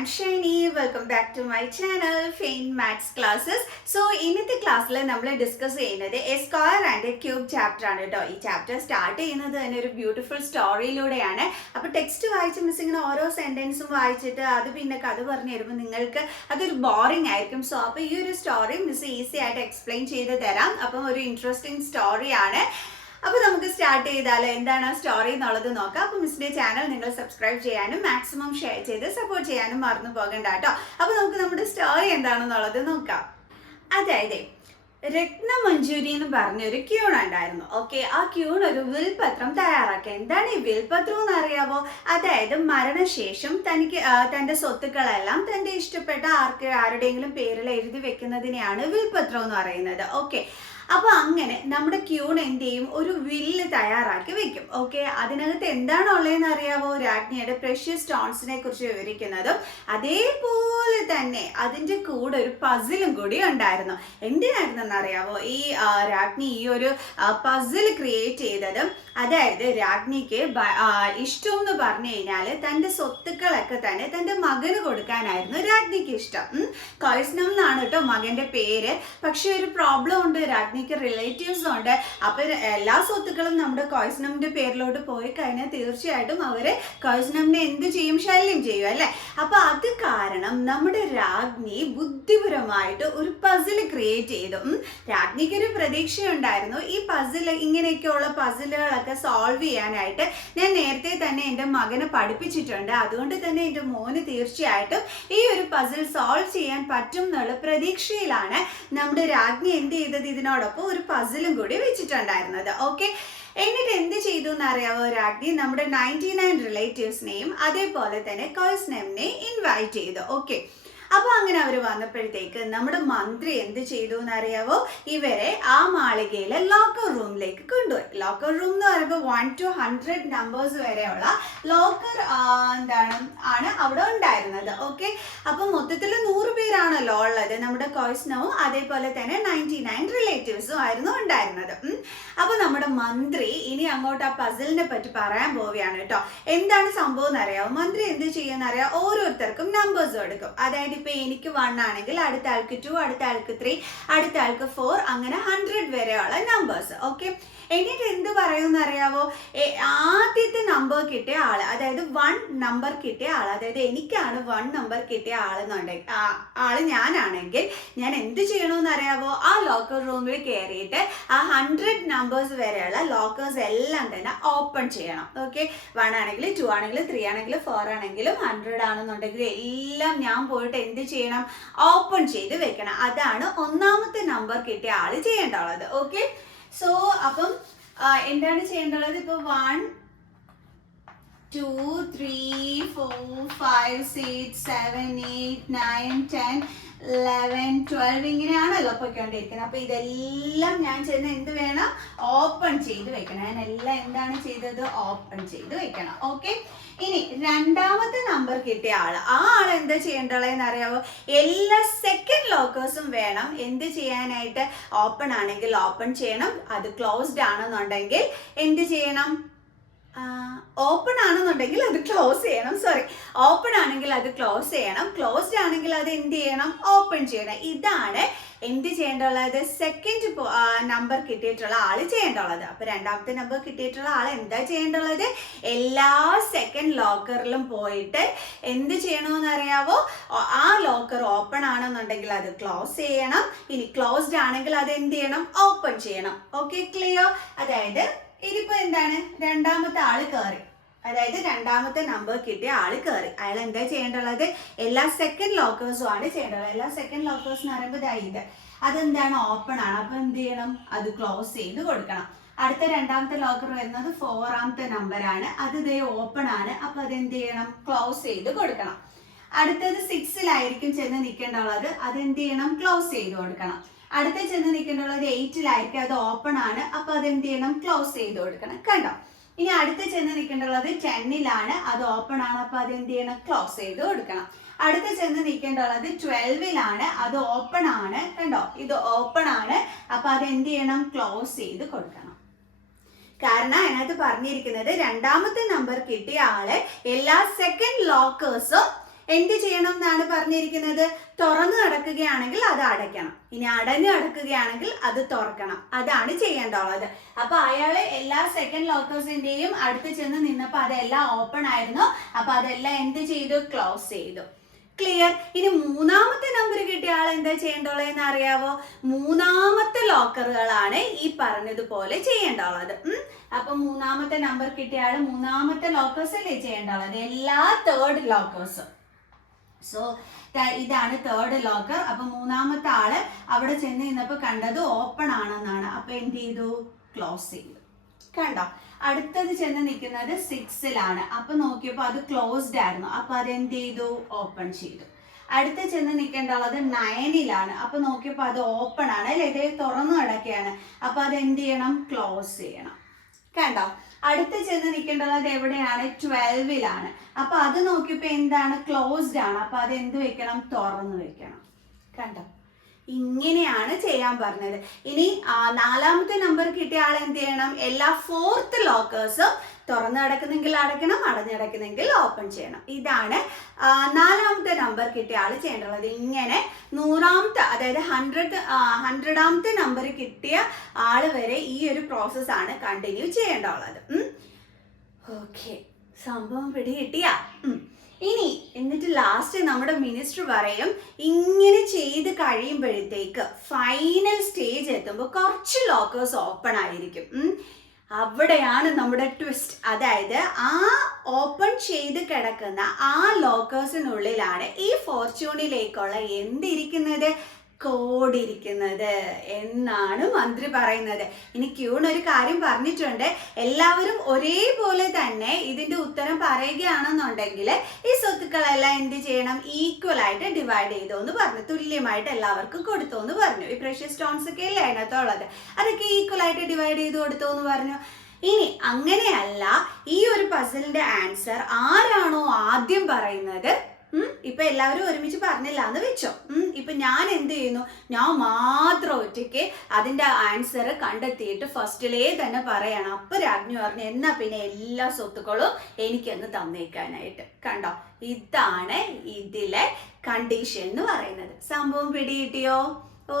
I'm Shani. Welcome back to my channel, Faint Maths Classes. So, ഇന്നത്തെ ക്ലാസ്സിൽ നമ്മൾ discuss ചെയ്യുന്നത് A square and A cube chapter ആണ് കേട്ടോ. ഈ ചാപ്റ്റർ സ്റ്റാർട്ട് ചെയ്യുന്നത് തന്നെ ഒരു ബ്യൂട്ടിഫുൾ സ്റ്റോറിയിലൂടെയാണ്. അപ്പോൾ ടെക്സ്റ്റ് വായിച്ച് മിസ് ഇങ്ങനെ ഓരോ സെൻറ്റൻസും വായിച്ചിട്ട് അത് പിന്നെ കഥ പറഞ്ഞു തരുമ്പോൾ നിങ്ങൾക്ക് അതൊരു ബോറിംഗ് ആയിരിക്കും. സോ അപ്പോൾ ഈ ഒരു സ്റ്റോറി മിസ് ഈസി ആയിട്ട് എക്സ്പ്ലെയിൻ ചെയ്ത് തരാം. അപ്പം ഒരു ഇൻട്രസ്റ്റിംഗ് സ്റ്റോറിയാണ്. അപ്പോൾ നമുക്ക് സ്റ്റാർട്ട് ചെയ്താൽ എന്താണ് ആ സ്റ്റോറി എന്നുള്ളത് നോക്കാം. അപ്പോൾ മിസ്സിൻ്റെ ചാനൽ നിങ്ങൾ സബ്സ്ക്രൈബ് ചെയ്യാനും മാക്സിമം ഷെയർ ചെയ്ത് സപ്പോർട്ട് ചെയ്യാനും മറന്നു പോകണ്ട കേട്ടോ. അപ്പോൾ നമുക്ക് നമ്മുടെ സ്റ്റോറി എന്താണെന്നുള്ളത് നോക്കാം. അതായത് രത്നമഞ്ജുരി എന്ന് പറഞ്ഞൊരു ക്യൂൺ ഉണ്ടായിരുന്നു. ഓക്കെ, ആ ക്യൂൺ ഒരു വിൽപത്രം തയ്യാറാക്കി. എന്താണ് ഈ വിൽപത്രം എന്ന് അറിയാവോ? അതായത് മരണശേഷം തനിക്ക് തൻ്റെ സ്വത്തുക്കളെല്ലാം തൻ്റെ ഇഷ്ടപ്പെട്ട ആരുടെയെങ്കിലും പേരിൽ എഴുതി വെക്കുന്നതിനെയാണ് വിൽപത്രം എന്ന് പറയുന്നത്. ഓക്കെ, അപ്പോൾ അങ്ങനെ നമ്മുടെ ക്യൂൺ എന്ത് ചെയ്യും, ഒരു വില്ല് തയ്യാറാക്കി വെക്കും. ഓക്കെ, അതിനകത്ത് എന്താണ് ഉള്ളതെന്ന് അറിയാവോ? രാജ്ഞിയുടെ പ്രഷ്യസ് സ്റ്റോൺസിനെ കുറിച്ച് വിവരിക്കുന്നതും അതേപോലെ തന്നെ അതിൻ്റെ കൂടെ ഒരു പസിലും കൂടി ഉണ്ടായിരുന്നു. എന്തിനായിരുന്നെന്ന് അറിയാവോ ഈ രാജ്ഞി ഈ ഒരു പസിൽ ക്രിയേറ്റ് ചെയ്തതും? അതായത് രാജ്ഞിക്ക് ഇഷ്ടം എന്ന് പറഞ്ഞു കഴിഞ്ഞാൽ തൻ്റെ സ്വത്തുക്കളൊക്കെ തന്നെ തൻ്റെ മകന് കൊടുക്കാനായിരുന്നു രാജ്ഞിക്ക് ഇഷ്ടം. കൊയ്സ്നം എന്നാണ് കേട്ടോ മകൻ്റെ പേര്. പക്ഷെ ഒരു പ്രോബ്ലം ഉണ്ട്, രാജ്ഞിക്ക് റിലേറ്റീവ്സ് ഉണ്ട്. അപ്പോൾ എല്ലാ സ്വത്തുക്കളും നമ്മുടെ കൊയ്സ്നമിൻ്റെ പേരിലോട്ട് പോയി കഴിഞ്ഞാൽ തീർച്ചയായിട്ടും അവർ കൊയ്സ്നമിനെ എന്ത് ചെയ്യും? ശല്യം ചെയ്യും അല്ലേ? അപ്പോൾ അത് കാരണം നമ്മുടെ രാജ്ഞി ബുദ്ധിപരമായിട്ട് ഒരു പസിൽ ക്രിയേറ്റ് ചെയ്തു. രാജ്ഞിക്കൊരു പ്രതീക്ഷയുണ്ടായിരുന്നു, ഈ പസിൽ ഇങ്ങനെയൊക്കെയുള്ള പസിലുകളൊക്കെ സോൾവ് ചെയ്യാനായിട്ട് ഞാൻ നേരത്തെ തന്നെ എൻ്റെ മകനെ പഠിപ്പിച്ചിട്ടുണ്ട്. അതുകൊണ്ട് തന്നെ എൻ്റെ മോന് തീർച്ചയായിട്ടും ഈ ഒരു പസിൽ സോൾവ് ചെയ്യാൻ പറ്റും എന്നുള്ള പ്രതീക്ഷയിലാണ് നമ്മുടെ രാജ്ഞി എന്ത് ചെയ്തത്? ഇതിനോടൊപ്പം ഒരു പസിലും കൂടി വെച്ചിട്ടുണ്ടായിരുന്നത്. ഓക്കെ, എന്നിട്ട് എന്ത് ചെയ്തു എന്നറിയാവോ? രാജ്ഞി നമ്മുടെ 99 റിലേറ്റീവ്സിനെയും അതേപോലെ തന്നെ കൊയ്സ്നെമിനെ ഇൻവൈറ്റ് ചെയ്തു. ഓക്കെ, അപ്പോൾ അങ്ങനെ അവർ വന്നപ്പോഴത്തേക്ക് നമ്മുടെ മന്ത്രി എന്ത് ചെയ്തു എന്നറിയാവോ? ഇവരെ ആ മാളികയിലെ ലോക്കർ റൂമിലേക്ക് കൊണ്ടുപോയി. ലോക്കർ റൂം എന്ന് പറയുമ്പോൾ 1 to 100 നമ്പേഴ്സ് വരെയുള്ള ലോക്കർ ആണ് അവിടെ ഉണ്ടായിരുന്നത്. ഓക്കെ, അപ്പം മൊത്തത്തിൽ 100 പേരാണല്ലോ ഉള്ളത്. നമ്മുടെ കൊയ്സ്നവും അതേപോലെ തന്നെ 99 റിലേറ്റീവ്സും ആയിരുന്നു ഉണ്ടായിരുന്നത്. അപ്പോൾ നമ്മുടെ മന്ത്രി ഇനി അങ്ങോട്ട് ആ പസിലിനെ പറ്റി പറയാൻ പോവുകയാണ് കേട്ടോ. എന്താണ് സംഭവം എന്നറിയാമോ? മന്ത്രി എന്ത് ചെയ്യുമെന്നറിയാം? ഓരോരുത്തർക്കും നമ്പേഴ്സ് കൊടുക്കും. അതായത് ഇപ്പൊ എനിക്ക് 1 ആണെങ്കിൽ അടുത്ത ആൾക്ക് 2, അടുത്ത ആൾക്ക് 3, അടുത്ത ആൾക്ക് 4, അങ്ങനെ 100 വരെയുള്ള നമ്പേഴ്സ്. ഓക്കെ, എന്നിട്ട് എന്ത് പറയുമെന്നറിയാവോ? ആദ്യത്തെ നമ്പർ കിട്ടിയ ആള്, അതായത് 1 നമ്പർ കിട്ടിയ ആൾ, അതായത് എനിക്കാണ് 1 നമ്പർ കിട്ടിയ ആളെന്നുണ്ടെങ്കിൽ ആള് ഞാനാണെങ്കിൽ ഞാൻ എന്ത് ചെയ്യണമെന്നറിയാവോ? ആ ലോക്കർ റൂമിൽ കയറിയിട്ട് ആ 100 നമ്പേഴ്സ് വരെയുള്ള ലോക്കേഴ്സ് എല്ലാം തന്നെ ഓപ്പൺ ചെയ്യണം. ഓക്കെ, 1 ആണെങ്കിലും 2 ആണെങ്കിലും 3 ആണെങ്കിലും 4 ആണെങ്കിലും 100 ആണെന്നുണ്ടെങ്കിൽ എല്ലാം ഞാൻ പോയിട്ട് എന്ത് ചെയ്യണം? ഓപ്പൺ ചെയ്ത് വെക്കണം. അതാണ് ഒന്നാമത്തെ നമ്പർ കിട്ടിയ ആള് ചെയ്യേണ്ടുള്ളത്. ഓക്കെ, സോ അപ്പം എന്താണ് ചെയ്യേണ്ടുള്ളത്? ഇപ്പോൾ 1 2 3 4 5 6 7 8 9 10 11 12 ഇങ്ങനെയാണല്ലോ പൊയ്ക്കൊണ്ടിരിക്കുന്നത്. അപ്പോൾ ഇതെല്ലാം ഞാൻ ചെയ്യുന്ന എന്ത് വേണം? ഓപ്പൺ ചെയ്ത് വെക്കണം. ഞാൻ എല്ലാം എന്താണ് ചെയ്തത്? ഓപ്പൺ ചെയ്ത് വെക്കണം. ഓക്കെ, ഇനി രണ്ടാമത്തെ നമ്പർ കിട്ടിയ ആള്, ആ ആൾ എന്താ ചെയ്യേണ്ടതെന്ന് അറിയാവോ? എല്ലാ സെക്കൻഡ് ലോക്കേഴ്സും വേണം എന്ത് ചെയ്യാനായിട്ട്? ഓപ്പൺ ആണെങ്കിൽ ഓപ്പൺ ചെയ്യണം, അത് ക്ലോസ്ഡ് ആണെന്നുണ്ടെങ്കിൽ എന്ത് ചെയ്യണം? ഓപ്പൺ ആണെന്നുണ്ടെങ്കിൽ അത് ക്ലോസ് ചെയ്യണം. ഓപ്പൺ ആണെങ്കിൽ അത് ക്ലോസ് ചെയ്യണം, ക്ലോസ്ഡ് ആണെങ്കിൽ അത് എന്ത് ചെയ്യണം? ഓപ്പൺ ചെയ്യണം. ഇതാണ് എന്ത് ചെയ്യേണ്ടുള്ളത്? സെക്കൻഡ് നമ്പർ കിട്ടിയിട്ടുള്ള ആള് ചെയ്യേണ്ടുള്ളത്. അപ്പൊ രണ്ടാമത്തെ നമ്പർ കിട്ടിയിട്ടുള്ള ആൾ എന്താ ചെയ്യേണ്ടുള്ളത്? എല്ലാ സെക്കൻഡ് ലോക്കറിലും പോയിട്ട് എന്ത് ചെയ്യണമെന്ന് അറിയാവോ? ആ ലോക്കർ ഓപ്പൺ ആണെന്നുണ്ടെങ്കിൽ അത് ക്ലോസ് ചെയ്യണം, ഇനി ക്ലോസ്ഡ് ആണെങ്കിൽ അത് എന്ത് ചെയ്യണം? ഓപ്പൺ ചെയ്യണം. Okay, clear? അതായത് ഇതിപ്പോ എന്താണ്? രണ്ടാമത്തെ ആള് കയറി, അതായത് രണ്ടാമത്തെ നമ്പർ കിട്ടിയ ആള് കയറി. അയാൾ എന്താ ചെയ്യേണ്ടുള്ളത്? എല്ലാ സെക്കൻഡ് ലോക്കേഴ്സും ആണ് ചെയ്യേണ്ടത്. എല്ലാ സെക്കൻഡ് ലോക്കേഴ്സ് എന്ന് പറയുമ്പോൾ ഇത് അതെന്താണ്? ഓപ്പൺ ആണ്. അപ്പൊ എന്ത് ചെയ്യണം? അത് ക്ലോസ് ചെയ്ത് കൊടുക്കണം. അടുത്ത രണ്ടാമത്തെ ലോക്കർ വരുന്നത് 4ാമത്തെ നമ്പറാണ്. അത് ഇതേ ഓപ്പൺ ആണ്. അപ്പൊ അതെന്ത് ചെയ്യണം? ക്ലോസ് ചെയ്ത് കൊടുക്കണം. അടുത്തത് 6ലായിരിക്കും ചെന്ന് നിൽക്കേണ്ടുള്ളത്. അതെന്ത് ചെയ്യണം? ക്ലോസ് ചെയ്ത് കൊടുക്കണം. അടുത്ത ചെന്ന് നിൽക്കേണ്ടുള്ളത് 8ലായിരിക്കും, അത് ഓപ്പൺ ആണ്. അപ്പൊ അതെന്ത് ചെയ്യണം? ക്ലോസ് ചെയ്ത് കൊടുക്കണം. കണ്ടോ? ഇനി അടുത്ത ചെന്ന് നിൽക്കേണ്ടുള്ളത് 10ലാണ്, അത് ഓപ്പൺ ആണ്. അപ്പൊ അതെന്ത് ചെയ്യണം? ക്ലോസ് ചെയ്ത് കൊടുക്കണം. അടുത്ത ചെന്ന് നിൽക്കേണ്ടുള്ളത് 12ലാണ്, അത് ഓപ്പൺ ആണ്. കണ്ടോ? ഇത് ഓപ്പൺ ആണ്. അപ്പൊ അതെന്ത് ചെയ്യണം? ക്ലോസ് ചെയ്ത് കൊടുക്കണം. കാരണം അതിനകത്ത് പറഞ്ഞിരിക്കുന്നത് രണ്ടാമത്തെ നമ്പർ കിട്ടിയ ആള് എല്ലാ സെക്കൻഡ് ലോക്കേഴ്സും എന്ത് ചെയ്യണം എന്നാണ് പറഞ്ഞിരിക്കുന്നത്? തുറന്നു കിടക്കുകയാണെങ്കിൽ അത് അടയ്ക്കണം, ഇനി അടഞ്ഞു കിടക്കുകയാണെങ്കിൽ അത് തുറക്കണം. അതാണ് ചെയ്യേണ്ടുള്ളത്. അപ്പൊ അയാള് എല്ലാ സെക്കൻഡ് ലോക്കേഴ്സിന്റെയും അടുത്ത് ചെന്ന് നിന്നപ്പോൾ അതെല്ലാം ഓപ്പൺ ആയിരുന്നു. അപ്പൊ അതെല്ലാം എന്ത് ചെയ്തു? ക്ലോസ് ചെയ്തു. ക്ലിയർ? ഇനി മൂന്നാമത്തെ നമ്പർ കിട്ടിയ ആൾ എന്താ ചെയ്യേണ്ടുള്ളതെന്ന് അറിയാവോ? മൂന്നാമത്തെ ലോക്കറുകളാണ് ഈ പറഞ്ഞതുപോലെ ചെയ്യേണ്ടുള്ളത്. അപ്പൊ മൂന്നാമത്തെ നമ്പർ കിട്ടിയ ആള് മൂന്നാമത്തെ ലോക്കേഴ്സ് അല്ലേ ചെയ്യേണ്ടുള്ളത്? എല്ലാ തേർഡ് ലോക്കേഴ്സും. സോ ഇതാണ് തേർഡ് ലോക്കർ. അപ്പൊ മൂന്നാമത്തെ ആള് അവിടെ ചെന്ന് നിന്നപ്പോ കണ്ടത് ഓപ്പൺ ആണെന്നാണ്. അപ്പൊ എന്ത് ചെയ്തു? ക്ലോസ് ചെയ്തു. കണ്ടോ? അടുത്തത് ചെന്ന് നിൽക്കുന്നത് 6ലാണ്. അപ്പൊ നോക്കിയപ്പോ അത് ക്ലോസ്ഡ് ആയിരുന്നു. അപ്പൊ അതെന്ത് ചെയ്തു? ഓപ്പൺ ചെയ്തു. അടുത്ത് ചെന്ന് നിൽക്കേണ്ടുള്ളത് 9ലാണ്. അപ്പൊ നോക്കിയപ്പോ അത് ഓപ്പൺ ആണ് അല്ലെ, ഇതേ തുറന്നു കിടക്കുകയാണ്. അപ്പൊ അത് എന്ത് ചെയ്യണം? ക്ലോസ് ചെയ്യണം. കണ്ടോ? അടുത്ത് ചെന്ന് നിൽക്കേണ്ടുള്ളത് എവിടെയാണ്? 12ലാണ്. അപ്പൊ അത് നോക്കിയപ്പോ എന്താണ്? ക്ലോസ്ഡ് ആണ്. അപ്പൊ അത് എന്ത് വെക്കണം? തുറന്നു വെക്കണം. കണ്ടോ? ഇങ്ങനെയാണ് ചെയ്യാൻ പറഞ്ഞത്. ഇനി നാലാമത്തെ നമ്പർ കിട്ടിയ ആൾ എന്ത് ചെയ്യണം? എല്ലാ ഫോർത്ത് ലോക്കേഴ്സും തുറന്നു കിടക്കുന്നെങ്കിൽ അടയ്ക്കണം, അടഞ്ഞു കിടക്കുന്നെങ്കിൽ ഓപ്പൺ ചെയ്യണം. ഇതാണ് നാലാമത്തെ നമ്പർ കിട്ടിയ ആൾ ചെയ്യേണ്ടത്. ഇങ്ങനെ 100ാമത്തെ, അതായത് 100ാമത്തെ നമ്പർ കിട്ടിയ ആൾ വരെ ഈ ഒരു പ്രോസസ്സാണ് കണ്ടിന്യൂ ചെയ്യേണ്ടുള്ളത്. ഓക്കെ, സംഭവം പിടി കിട്ടിയാ? ഇനി എന്നിട്ട് ലാസ്റ്റ് നമ്മുടെ മിനിസ്റ്റർ പറയും, ഇങ്ങനെ ചെയ്ത് കഴിയുമ്പോഴത്തേക്ക് ഫൈനൽ സ്റ്റേജ് എത്തുമ്പോൾ കുറച്ച് ലോക്കേഴ്സ് ഓപ്പൺ ആയിരിക്കും. അവിടെയാണ് നമ്മുടെ ട്വിസ്റ്റ്. അതായത് ആ ഓപ്പൺ ചെയ്ത് കിടക്കുന്ന ആ ലോക്കേഴ്സിനുള്ളിലാണ് ഈ ഫോർച്യൂണിലേക്കുള്ള എന്തിരിക്കുന്നത്? കോഡ് ഇരിക്കുന്നത് എന്നാണ് മന്ത്രി പറയുന്നത്. ഇനി ക്യൂൺ ഒരു കാര്യം പറഞ്ഞിട്ടുണ്ട്, എല്ലാവരും ഒരേപോലെ തന്നെ ഇതിന്റെ ഉത്തരം പറയുകയാണെന്നുണ്ടെങ്കിൽ ഈ സ്വത്തുക്കളെല്ലാം എന്ത് ചെയ്യണം? ഈക്വൽ ആയിട്ട് ഡിവൈഡ് ചെയ്തോ എന്ന് പറഞ്ഞു, തുല്യമായിട്ട് എല്ലാവർക്കും കൊടുത്തോ എന്ന് പറഞ്ഞു. ഈ പ്രഷ്യസ് സ്റ്റോൺസ് ഒക്കെ അല്ലേ അതിനകത്തുള്ളത്, അതൊക്കെ ഈക്വൽ ആയിട്ട് ഡിവൈഡ് ചെയ്ത് കൊടുത്തോ എന്ന് പറഞ്ഞു. ഇനി അങ്ങനെയല്ല, ഈ ഒരു പസിലിന്റെ ആൻസർ ആരാണോ ആദ്യം പറയുന്നത്, ഇപ്പൊ എല്ലാവരും ഒരുമിച്ച് പറഞ്ഞില്ല എന്ന് വെച്ചോ. ഇപ്പൊ ഞാൻ എന്ത് ചെയ്യുന്നു? ഞാൻ മാത്രം ഒറ്റയ്ക്ക് അതിന്റെ ആൻസർ കണ്ടെത്തിയിട്ട് ഫസ്റ്റിലേ തന്നെ പറയണം. അപ്പൊ രാജ്ഞി പറഞ്ഞു, എന്നാ പിന്നെ എല്ലാ സ്വത്തുക്കളും എനിക്കൊന്ന് തന്നേക്കാനായിട്ട്. കണ്ടോ? ഇതാണ് ഇതിലെ കണ്ടീഷൻ എന്ന് പറയുന്നത്. സംഭവം പിടികിട്ടിയോ?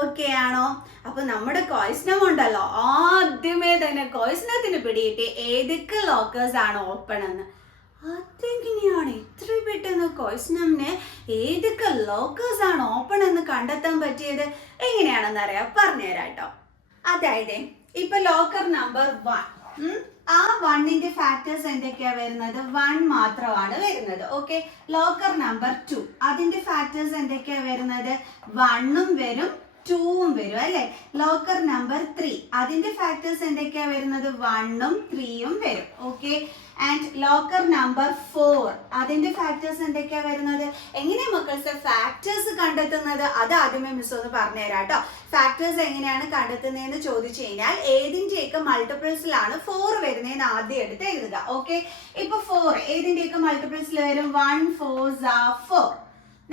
ഓക്കെ ആണോ? അപ്പൊ നമ്മുടെ ക്വസ്റ്റ്യൻ ഉണ്ടല്ലോ, ആദ്യമേ തന്നെ ക്വസ്റ്റ്യത്തിന് പിടികിട്ടി ഏതൊക്കെ ലോക്കേഴ്സ് ആണ് ഓപ്പൺ എന്ന്. അതെങ്ങനെയാണ് ഇത്ര പെട്ടെന്ന് ക്വസ്റ്റ്യന് ഏതൊക്കെ ലോക്കേഴ്സ് ആണ് ഓപ്പൺ എന്ന് കണ്ടെത്താൻ പറ്റിയത്? എങ്ങനെയാണെന്ന് അറിയാം, പറഞ്ഞുതരാം കേട്ടോ. അതായത് ഇപ്പൊ ലോക്കർ നമ്പർ 1, ആ 1ന്റെ ഫാക്ടേഴ്സ് എന്തൊക്കെയാ വരുന്നത്? 1 മാത്രമാണ് വരുന്നത്. ഓക്കെ. ലോക്കർ നമ്പർ 2, അതിന്റെ ഫാക്ടേഴ്സ് എന്തൊക്കെയാ വരുന്നത്? 1ഉം വരും 2ഉം വരും അല്ലെ. ലോക്കർ നമ്പർ 3, അതിന്റെ ഫാക്ടേഴ്സ് എന്തൊക്കെയാ വരുന്നത്? 1ഉം 3ഉം വരും. ഓക്കെ. ആൻഡ് ലോക്കർ നമ്പർ 4, അതിന്റെ ഫാക്ടേഴ്സ് എന്തൊക്കെയാ വരുന്നത്? എങ്ങനെയാ മക്കൾസ് ഫാക്ടേഴ്സ് കണ്ടെത്തുന്നത്? അത് ആദ്യമേ മിസ് ഒന്ന് പറഞ്ഞുതരാം കേട്ടോ. ഫാക്ടേഴ്സ് എങ്ങനെയാണ് കണ്ടെത്തുന്നതെന്ന് ചോദിച്ചു കഴിഞ്ഞാൽ ഏതിന്റെയൊക്കെ മൾട്ടിപ്പിൾസിലാണ് 4 വരുന്നതെന്ന് ആദ്യം എടുത്ത് എഴുതുക. ഓക്കെ. ഇപ്പൊ 4 ഏതിന്റെയൊക്കെ മൾട്ടിപ്പിൾസിൽ വരും? 1 4s are 4,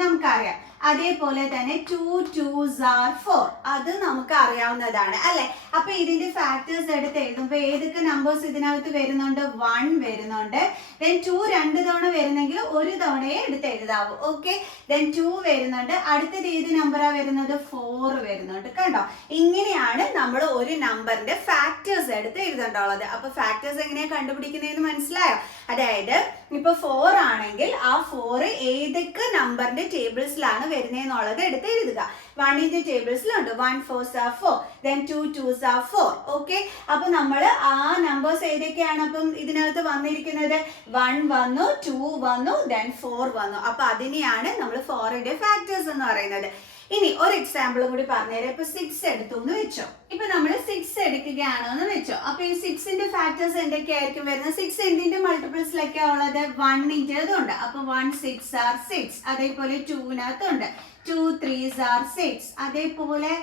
നമുക്കറിയാം. അതേപോലെ തന്നെ 2 2s are 4, അത് നമുക്ക് അറിയാവുന്നതാണ് അല്ലെ. അപ്പൊ ഇതിന്റെ ഫാക്ടേഴ്സ് എടുത്ത് എഴുതുമ്പോൾ ഏതൊക്കെ നമ്പേഴ്സ് ഇതിനകത്ത് വരുന്നുണ്ട്? 1 വരുന്നുണ്ട്. ദെൻ 2 2 തവണ വരുന്നെങ്കിൽ ഒരു തവണയെ എടുത്ത് എഴുതാവൂ. ഓക്കെ. ദെൻ 2 വരുന്നുണ്ട്. അടുത്തത് ഏത് നമ്പറാ വരുന്നത്? 4 വരുന്നുണ്ട്. കണ്ടോ? ഇങ്ങനെയാണ് നമ്മൾ ഒരു നമ്പറിന്റെ ഫാക്ടേഴ്സ് എടുത്ത് എഴുതേണ്ടുള്ളത്. അപ്പൊ ഫാക്ടേഴ്സ് എങ്ങനെയാ കണ്ടുപിടിക്കുന്നതെന്ന് മനസ്സിലായോ? അതായത് ഇപ്പൊ 4 ആണെങ്കിൽ ആ 4 ഏതൊക്കെ നമ്പറിന്റെ ടേബിൾസിലാണ് വരുന്നതെന്നുള്ളത് എടുത്ത് എഴുതുക. 1ന്റെ ടേബിൾസിലുണ്ട്. 1 4s are 4, then 2 2s are 4. Okay. അപ്പൊ നമ്മൾ ആ നമ്പേഴ്സ് ഏതൊക്കെയാണ് അപ്പം ഇതിനകത്ത് വന്നിരിക്കുന്നത്? 1 വന്നു, 2 വന്നു, then 4 വന്നു. അപ്പൊ അതിനെയാണ് നമ്മൾ 4ന്റെ ഫാക്ടേഴ്സ് എന്ന് പറയുന്നത്. ഇനി ഒരു എക്സാമ്പിളും കൂടി പറഞ്ഞുതരാം. ഇപ്പൊ 6 എടുത്തു എന്ന് വെച്ചോ. ഇപ്പൊ നമ്മൾ 6 എടുക്കുകയാണോ എന്ന് വെച്ചോ. അപ്പൊ ഈ 6ന്റെ ഫാക്ടേഴ്സ് എന്തൊക്കെയായിരിക്കും വരുന്നത്? 6 എന്തിന്റെ മൾട്ടിപ്പിൾസിലൊക്കെ ഉള്ളത്? 1ന്റേതുണ്ട്. അപ്പൊ 1 6 are 6. അതേപോലെ 2നകത്തുണ്ട്. 2 3s are 6. അതേപോലെ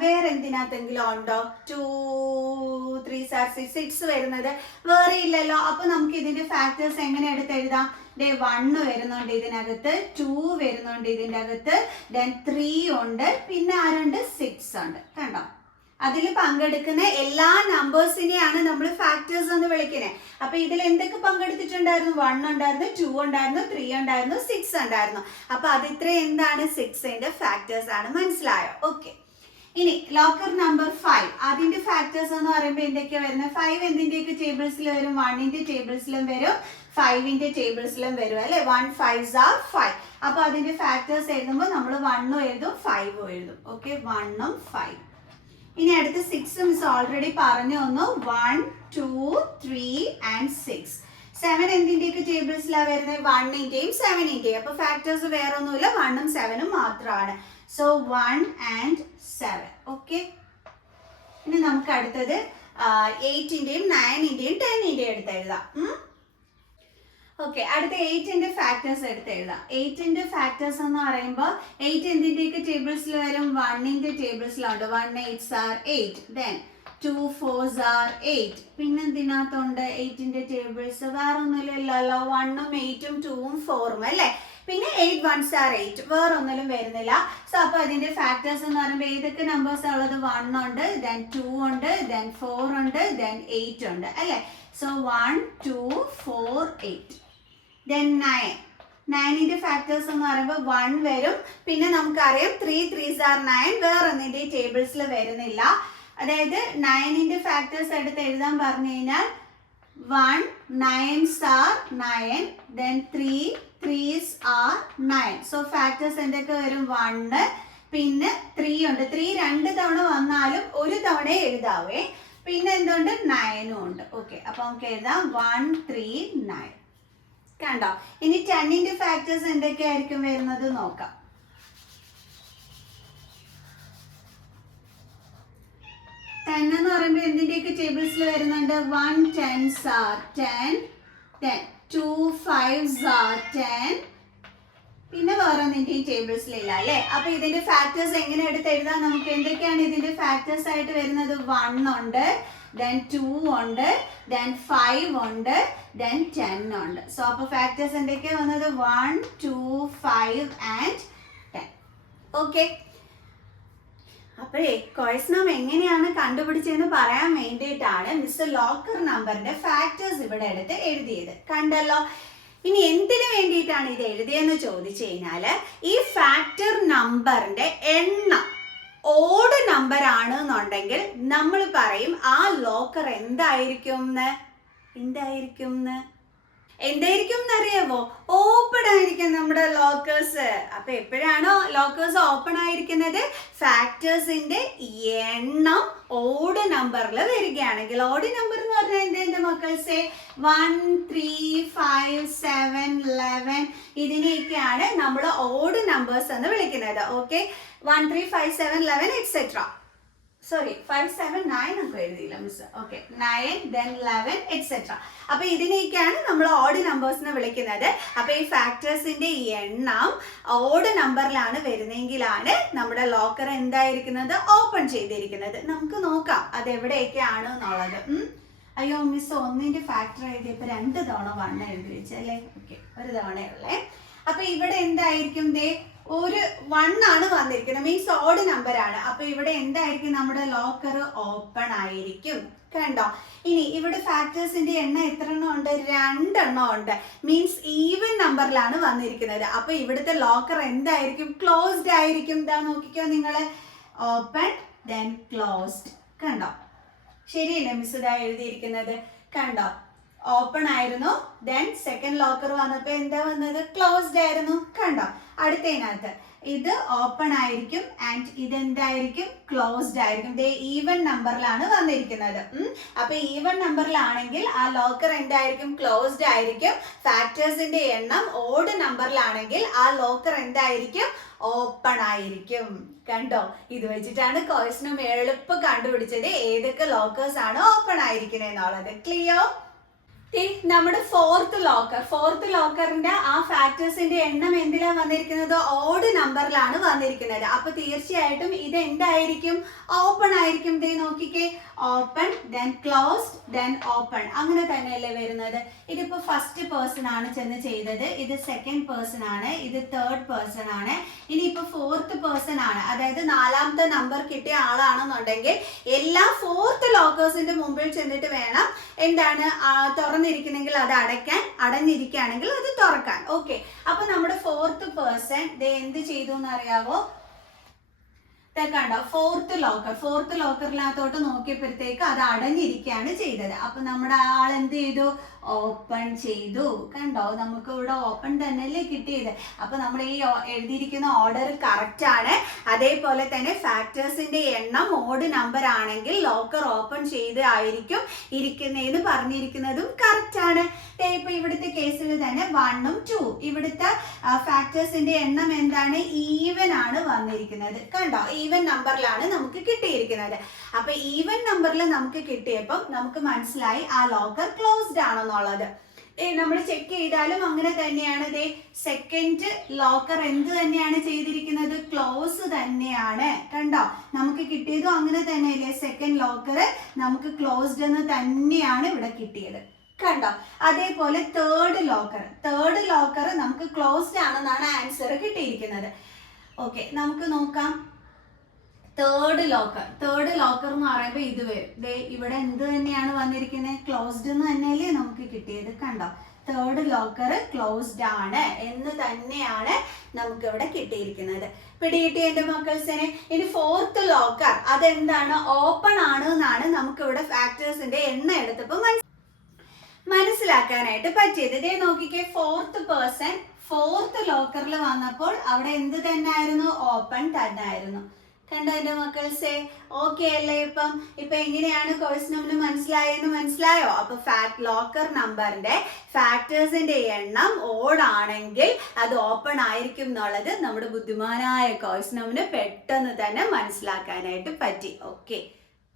വേറെ എന്തിനകത്തെങ്കിലും ഉണ്ടോ? 2 3s are 6, 6 വരുന്നത് വേറെ ഇല്ലല്ലോ. അപ്പൊ നമുക്ക് ഇതിന്റെ ഫാക്ടേഴ്സ് എങ്ങനെ എടുത്ത് എഴുതാം? 1 വരുന്നുണ്ട് ഇതിനകത്ത്, 2 വരുന്നുണ്ട് ഇതിൻ്റെ അകത്ത്, ദെൻ 3 ഉണ്ട്, പിന്നെ ആരുണ്ട്? 6 ഉണ്ട്. കണ്ടോ? അതിൽ പങ്കെടുക്കുന്ന എല്ലാ നമ്പേഴ്സിനെയാണ് നമ്മൾ ഫാക്ടേഴ്സ് എന്ന് വിളിക്കുന്നത്. അപ്പൊ ഇതിൽ എന്തൊക്കെ പങ്കെടുത്തിട്ടുണ്ടായിരുന്നു? 1 ഉണ്ടായിരുന്നു, 2 ഉണ്ടായിരുന്നു, 3 ഉണ്ടായിരുന്നു, 6 ഉണ്ടായിരുന്നു. അപ്പൊ അത് ഇത്ര എന്താണ്? 6ന്റെ ഫാക്ടേഴ്സ് ആണ്. മനസ്സിലായോ? ഓക്കെ. ഇനി ലോക്കർ നമ്പർ 5, അതിന്റെ ഫാക്ടേഴ്സ് എന്ന് പറയുമ്പോൾ എന്തൊക്കെയാ വരുന്നത്? 5 എന്തിന്റെയൊക്കെ ടേബിൾസിൽ വരും? 1ന്റെ ടേബിൾസിലും വരും, 5ന്റെ ടേബിൾസിലും വരും അല്ലെ. 1 5s are 5. അപ്പൊ അതിന്റെ ഫാക്ടേഴ്സ് എഴുതുമ്പോൾ നമ്മൾ 1 എഴുതും 5 എഴുതും. ഓക്കെ, 1 5. ഇനി അടുത്ത് 6 മിസ് ഓൾറെഡി പറഞ്ഞു തന്നു. 1 2 3 and 6. 7 എന്തിന്റെയൊക്കെ ടേബിൾസിലാണ് വരുന്നത്? 1ന്റെയും 7ന്റെയും. അപ്പൊ ഫാക്ടേഴ്സ് വേറെ ഒന്നുമില്ല, 1ഉം 7ഉം മാത്രമാണ്. So 1 and 7. ഓക്കെ. ഇനി നമുക്ക് അടുത്തത് 8ന്റെയും 9ന്റെയും 10ന്റെയും എടുത്ത് എഴുതാം. ഓക്കെ, അടുത്ത 8ന്റെ ഫാക്ടേഴ്സ് എടുത്ത് എഴുതാം. 8ന്റെ ഫാക്ടേഴ്സ് എന്ന് പറയുമ്പോൾ 8 എന്തിന്റെയൊക്കെ ടേബിൾസിൽ വരും? 1ന്റെ ടേബിൾസിലുണ്ട്. 1 8s are 8. Then 2 4s are 8. പിന്നെ എന്തിനകത്തുണ്ട് 8ന്റെ ടേബിൾസ്? വേറെ ഒന്നുമില്ലല്ലോ. 1ഉം 8ഉം 2ഉം 4ഉം അല്ലേ. പിന്നെ 8 1s are 8. വേറെ ഒന്നിലും വരുന്നില്ല. സോ അപ്പൊ അതിന്റെ ഫാക്ടേഴ്സ് എന്ന് പറയുമ്പോൾ ഏതൊക്കെ നമ്പേഴ്സ് ഉള്ളത്? 1 ഉണ്ട്, then 2 ഉണ്ട്, then 4 ഉണ്ട്, then 8 ഉണ്ട് അല്ലേ. സോ 1 2 4 8. then 9. 9ന്റെ ഫാക്ടേഴ്സ് എന്ന് പറയുമ്പോൾ 1 വരും. പിന്നെ നമുക്കറിയാം 3 3s are 9. വേറെ ഒന്നിന്റെ ടേബിൾസിൽ വരുന്നില്ല. അതായത് 9ന്റെ ഫാക്ടേഴ്സ് എടുത്ത് എഴുതാൻ പറഞ്ഞു കഴിഞ്ഞാൽ 1 9s are 9. then 3 3s are 9. So factors എന്തൊക്കെ വരും? 1 പിന്നെ 3 ഉണ്ട്. 3 2 തവണ വന്നാലും ഒരു തവണ എഴുതാവേ. പിന്നെ എന്തുണ്ട്? 9ഉം ഉണ്ട്. ഓക്കെ, അപ്പൊ നമുക്ക് എഴുതാം 1 3 9. കണ്ടോ? ഇനി 10ന്റെ ഫാക്ടേഴ്സ് എന്തൊക്കെയായിരിക്കും വരുന്നത് നോക്കാം. 10 എന്ന് പറയുമ്പോൾ എന്തിന്റെയൊക്കെ ടേബിൾസിൽ വരുന്നുണ്ട്? 1 10s are 10. then 2 5s are 10. പിന്നെ വേറെ ഒന്നിന്റെയും ടേബിൾസിലില്ല അല്ലേ. അപ്പൊ ഇതിന്റെ ഫാക്ടേഴ്സ് എങ്ങനെ എടുത്ത് എഴുതാം? നമുക്ക് എന്തൊക്കെയാണ് ഇതിന്റെ ഫാക്ടേഴ്സ് ആയിട്ട് വരുന്നത്? 1 ഉണ്ട്, then 2 ഉണ്ട്, then 5 ഉണ്ട്, then 10 ഉണ്ട്. സോ അപ്പൊ ഫാക്ടേഴ്സ് എന്തൊക്കെയാ വന്നത്? 1 2 5 and 10. ഓക്കെ. അപ്പോഴേ കോഴ്സ് നാം എങ്ങനെയാണ് കണ്ടുപിടിച്ചതെന്ന് പറയാൻ വേണ്ടിയിട്ടാണ് മിസ്റ്റർ ലോക്കർ നമ്പറിന്റെ ഫാക്ടേഴ്സ് ഇവിടെ എടുത്ത് എഴുതിയത്. കണ്ടല്ലോ. ഇനി എന്തിനു വേണ്ടിയിട്ടാണ് ഇത് എഴുതിയെന്ന് ചോദിച്ചു കഴിഞ്ഞാല് ഈ ഫാക്ടർ നമ്പറിന്റെ എണ്ണം ഓഡ് നമ്പർ ആണ് എന്നുണ്ടെങ്കിൽ നമ്മൾ പറയും ആ ലോക്കർ എന്തായിരിക്കും എന്നറിയാവോ? ഓപ്പൺ ആയിരിക്കും നമ്മുടെ ലോക്കേഴ്സ്. അപ്പൊ എപ്പോഴാണോ ലോക്കേഴ്സ് ഓപ്പൺ ആയിരിക്കുന്നത്? ഫാക്ടേഴ്സിന്റെ എണ്ണം ഓഡ് നമ്പറിൽ വരികയാണെങ്കിൽ. ഓഡ് നമ്പർ എന്ന് പറഞ്ഞാൽ എന്റെ മക്കൾസെ 1 3 5 7 11 ഇതിനെയൊക്കെയാണ് നമ്മൾ ഓഡ് നമ്പേഴ്സ് എന്ന് വിളിക്കുന്നത്. Okay, 1 3 5 7 11 etcetera. സോറി 5 7 9 നമുക്ക് എഴുതിയില്ല മിസ്. Okay, 9 then 11 etcetera. അപ്പൊ ഇതിനെയൊക്കെയാണ് നമ്മൾ ഓഡ് നമ്പേഴ്സ് എന്ന് വിളിക്കുന്നത്. അപ്പൊ ഈ ഫാക്ടേഴ്സിന്റെ എണ്ണം ഓഡ് നമ്പറിലാണ് വരുന്നെങ്കിലാണ് നമ്മുടെ ലോക്കർ എന്തായിരിക്കുന്നത്? ഓപ്പൺ ചെയ്തിരിക്കുന്നത്. നമുക്ക് നോക്കാം അത് എവിടെയൊക്കെയാണ് എന്നുള്ളത്. അയ്യോ മിസ്, 1ന്റെ ഫാക്ടർ എഴുതിയപ്പോ 2 തവണ 1 എഴുതി വെച്ചല്ലേ. ഓക്കെ, ഒരു തവണയുള്ളേ. അപ്പൊ ഇവിടെ എന്തായിരിക്കും? ഒരു 1 ആണ് വന്നിരിക്കുന്നത്, മീൻസ് ഓഡ് നമ്പർ ആണ്. അപ്പൊ ഇവിടെ എന്തായിരിക്കും? നമ്മുടെ ലോക്കർ ഓപ്പൺ ആയിരിക്കും. കണ്ടോ? ഇനി ഇവിടെ ഫാക്ടേഴ്സിന്റെ എണ്ണം എത്ര എണ്ണം ഉണ്ട്? 2 എണ്ണം ഉണ്ട്. മീൻസ് ഈവൻ നമ്പറിലാണ് വന്നിരിക്കുന്നത്. അപ്പൊ ഇവിടുത്തെ ലോക്കർ എന്തായിരിക്കും? ക്ലോസ്ഡ് ആയിരിക്കും. ഇതാ നോക്കിക്കോ നിങ്ങള്, ഓപ്പൺ ദെൻ ക്ലോസ്ഡ്. കണ്ടോ? ശരിയല്ലേ മിസ് ഇതാ എഴുതിയിരിക്കുന്നത്? കണ്ടോ? ഓപ്പൺ ആയിരുന്നു, ദെൻ സെക്കൻഡ് ലോക്കർ വന്നപ്പോ എന്താ വന്നത്? ക്ലോസ്ഡ് ആയിരുന്നു. കണ്ടോ? അടുത്തതിനകത്ത് ഇത് ഓപ്പൺ ആയിരിക്കും ആൻഡ് ഇതെന്തായിരിക്കും? ക്ലോസ്ഡ് ആയിരിക്കും. ഈവൻ നമ്പറിലാണ് വന്നിരിക്കുന്നത്. അപ്പൊ ഈവൻ നമ്പറിലാണെങ്കിൽ ആ ലോക്കർ എന്തായിരിക്കും? ക്ലോസ്ഡ് ആയിരിക്കും. ഫാക്ടേഴ്സിന്റെ എണ്ണം ഓഡ് നമ്പറിലാണെങ്കിൽ ആ ലോക്കർ എന്തായിരിക്കും? ഓപ്പൺ ആയിരിക്കും. കണ്ടോ? ഇത് വെച്ചിട്ടാണ് ക്വസ്റ്റ്യനും എളുപ്പം കണ്ടുപിടിച്ചത് ഏതൊക്കെ ലോക്കേഴ്സ് ആണ് ഓപ്പൺ ആയിരിക്കുന്നത് എന്നുള്ളത്. ക്ലിയർ? നമ്മുടെ ഫോർത്ത് ലോക്കറിന്റെ ആ ഫാക്ടേഴ്സിന്റെ എണ്ണം എന്തിലാണ് വന്നിരിക്കുന്നത്? ഓഡ് നമ്പറിലാണ് വന്നിരിക്കുന്നത്. അപ്പൊ തീർച്ചയായിട്ടും ഇത് എന്തായിരിക്കും? ഓപ്പൺ ആയിരിക്കും. നോക്കിക്കേ, open then closed then open, അങ്ങനെ തന്നെയല്ലേ വരുന്നത്. ഇതിപ്പോ ഫസ്റ്റ് പേഴ്സൺ ആണ് ചെന്ന് ചെയ്തത്, ഇത് സെക്കൻഡ് പേഴ്സൺ ആണ്, ഇത് തേർഡ് പേഴ്സൺ ആണ്, ഇനിയിപ്പോ ഫോർത്ത് പേഴ്സൺ ആണ്. അതായത് നാലാമത്തെ നമ്പർ കിട്ടിയ ആളാണെന്നുണ്ടെങ്കിൽ എല്ലാ ഫോർത്ത് ലോക്കേഴ്സിന്റെ മുമ്പിൽ ചെന്നിട്ട് വേണം എന്താണ് തുറന്നിരിക്കുന്നെങ്കിൽ അത് അടയ്ക്കാൻ, അടഞ്ഞിരിക്കുകയാണെങ്കിൽ അത് തുറക്കാൻ. ഓക്കെ, അപ്പൊ നമ്മുടെ ഫോർത്ത് പേഴ്സൺ എന്ത് ചെയ്തു എന്നറിയാവോ? കണ്ടോ, ഫോർത്ത് ലോക്കറിനകത്തോട്ട് നോക്കിയപ്പോഴത്തേക്ക് അത് അടഞ്ഞിരിക്കുകയാണ് ചെയ്തത്. അപ്പൊ നമ്മുടെ ആൾ എന്ത് ചെയ്തു? ഓപ്പൺ ചെയ്തു. കണ്ടോ, നമുക്ക് ഇവിടെ ഓപ്പൺ തന്നെയല്ലേ കിട്ടിയത്. അപ്പൊ നമ്മൾ ഈ എഴുതിയിരിക്കുന്ന ഓർഡർ കറക്റ്റ് ആണ്. അതേപോലെ തന്നെ ഫാക്ടേഴ്സിന്റെ എണ്ണം ഓഡ് നമ്പർ ആണെങ്കിൽ ലോക്കർ ഓപ്പൺ ചെയ്ത് ആയിരിക്കും ഇരിക്കുന്നതെന്ന് പറഞ്ഞിരിക്കുന്നതും കറക്റ്റ് ആണ്. ഇപ്പൊ ഇവിടുത്തെ കേസിൽ തന്നെ 1ഉം 2 ഇവിടുത്തെ ഫാക്ടേഴ്സിന്റെ എണ്ണം എന്താണ്? ഈവൻ ആണ് വന്നിരിക്കുന്നത്. കണ്ടോ, ഈവൻ നമ്പറിലാണ് നമുക്ക് കിട്ടിയിരിക്കുന്നത്. അപ്പൊ ഈവൻ നമ്പറിൽ നമുക്ക് കിട്ടിയപ്പം നമുക്ക് മനസ്സിലായി ആ ലോക്കർ ക്ലോസ്ഡ് ആണെന്നുള്ളത്. നമ്മൾ ചെക്ക് ചെയ്താലും അങ്ങനെ തന്നെയാണ്. സെക്കൻഡ് ലോക്കർ എന്ത് തന്നെയാണ് ചെയ്തിരിക്കുന്നത്? ക്ലോസ് തന്നെയാണ്. കണ്ടോ, നമുക്ക് കിട്ടിയതും അങ്ങനെ തന്നെയല്ലേ. സെക്കൻഡ് ലോക്കർ നമുക്ക് ക്ലോസ്ഡ് എന്ന് തന്നെയാണ് ഇവിടെ കിട്ടിയത്. കണ്ടോ, അതേപോലെ തേർഡ് ലോക്കർ നമുക്ക് ക്ലോസ്ഡ് ആണെന്നാണ് ആൻസർ കിട്ടിയിരിക്കുന്നത്. ഓക്കെ, നമുക്ക് നോക്കാം. തേർഡ് ലോക്കർ എന്ന് പറയുമ്പോൾ ഇത് വരും. ഇവിടെ എന്ത് തന്നെയാണ് വന്നിരിക്കുന്നത്? ക്ലോസ്ഡ് എന്ന് തന്നെയല്ലേ നമുക്ക് കിട്ടിയത്. കണ്ടോ, തേർഡ് ലോക്കർ ക്ലോസ്ഡ് ആണ് എന്ന് തന്നെയാണ് നമുക്ക് ഇവിടെ കിട്ടിയിരിക്കുന്നത്. പിടികിട്ടി എന്റെ മക്കൾസിനെ. ഇനി ഫോർത്ത് ലോക്കർ അതെന്താണ്? ഓപ്പൺ ആണ് എന്നാണ് നമുക്ക് ഇവിടെ ഫാക്ടേഴ്സിന്റെ എണ്ണം എടുത്തപ്പോൾ മനസ്സിലാക്കാനായിട്ട് പറ്റിയത്. നോക്കിക്കേ, ഫോർത്ത് ലോക്കറിൽ വന്നപ്പോൾ അവിടെ എന്ത് തന്നെ ആയിരുന്നു? ഓപ്പൺ തന്നെ ആയിരുന്നു. കണ്ടോ എന്റെ മക്കൾസേ? ഓക്കെ അല്ലേ? ഇപ്പൊ എങ്ങനെയാണ് ക്വസ്റ്റ്യൻ മനസ്സിലായോ? അപ്പൊ ലോക്കർ നമ്പറിന്റെ ഫാക്ടേഴ്സിന്റെ എണ്ണം ഓഡ് ആണെങ്കിൽ അത് ഓപ്പൺ ആയിരിക്കും എന്നുള്ളത് നമ്മുടെ ബുദ്ധിമാനായ ക്വസ്റ്റ്യന് പെട്ടെന്ന് തന്നെ മനസ്സിലാക്കാനായിട്ട് പറ്റി. ഓക്കെ,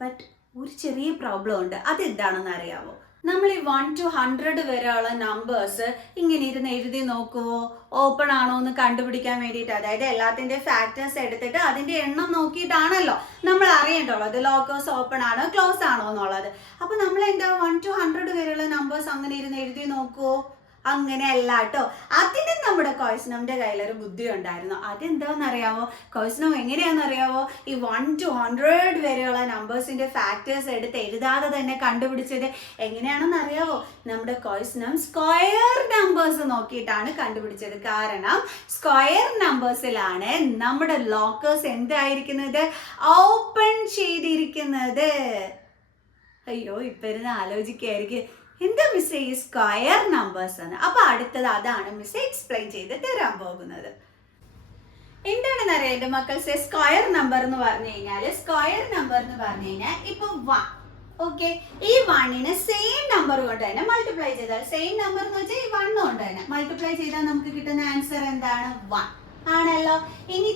ബട്ട് ഒരു ചെറിയ പ്രോബ്ലം ഉണ്ട്. അതെന്താണെന്ന് അറിയാവോ? നമ്മൾ ഈ 1 to 100 വരെയുള്ള നമ്പേഴ്സ് ഇങ്ങനെ ഇരുന്ന് എഴുതി നോക്കുവോ? ഓപ്പൺ ആണോ എന്ന് കണ്ടുപിടിക്കാൻ വേണ്ടിയിട്ട്. അതായത് എല്ലാത്തിന്റെ ഫാക്ടേഴ്സ് എടുത്തിട്ട് അതിന്റെ എണ്ണം നോക്കിയിട്ടാണല്ലോ നമ്മൾ അറിയേണ്ടുള്ളത് ലോക്കേഴ്സ് ഓപ്പൺ ആണോ ക്ലോസ് ആണോ എന്നുള്ളത്. അപ്പൊ നമ്മൾ എന്താ 1 to 100 വരെയുള്ള നമ്പേഴ്സ് അങ്ങനെ ഇരുന്ന് എഴുതി നോക്കുവോ? അങ്ങനെയല്ല കേട്ടോ. അതിന് നമ്മുടെ ക്വസ്റ്റ്യന്റെ കയ്യിലൊരു ബുദ്ധി ഉണ്ടായിരുന്നു. അതെന്താണെന്നറിയാവോ? ക്വസ്റ്റ്യൻ എങ്ങനെയാണെന്നറിയാവോ? ഈ 1 to 100 വരെയുള്ള നമ്പേഴ്സിന്റെ ഫാക്ടേഴ്സ് എടുത്ത് എഴുതാതെ തന്നെ കണ്ടുപിടിച്ചത് എങ്ങനെയാണെന്ന് അറിയാവോ? നമ്മുടെ ക്വസ്റ്റ്യൻ സ്ക്വയർ നമ്പേഴ്സ് നോക്കിയിട്ടാണ് കണ്ടുപിടിച്ചത്. കാരണം സ്ക്വയർ നമ്പേഴ്സിലാണ് നമ്മുടെ ലോക്കേഴ്സ് എന്തായിരിക്കുന്നത്? ഓപ്പൺ ചെയ്തിരിക്കുന്നത്. അയ്യോ, ഇപ്പൊ ഇരുന്ന് ആലോചിക്കായിരിക്കും, എന്താ മിസ് ഈ സ്ക്വയർ നമ്പേഴ്സ് ആണ്. അപ്പൊ അടുത്തത് അതാണ് മിസ് എക്സ്പ്ലെയിൻ ചെയ്ത് തരാൻ പോകുന്നത്. എന്താണെന്ന് അറിയാം എന്റെ മക്കൾസ്? സ്ക്വയർ നമ്പർ എന്ന് പറഞ്ഞു കഴിഞ്ഞാൽ ഇപ്പൊ 1. ഓക്കെ, ഈ 1നെ സെയിം നമ്പർ കൊണ്ട് തന്നെ മൾട്ടിപ്ലൈ ചെയ്താൽ, സെയിം നമ്പർ എന്ന് വെച്ചാൽ ഈ 1 കൊണ്ട് തന്നെ മൾട്ടിപ്ലൈ ചെയ്താൽ നമുക്ക് കിട്ടുന്ന ആൻസർ എന്താണ്? 1 ആണല്ലോ. ഇനി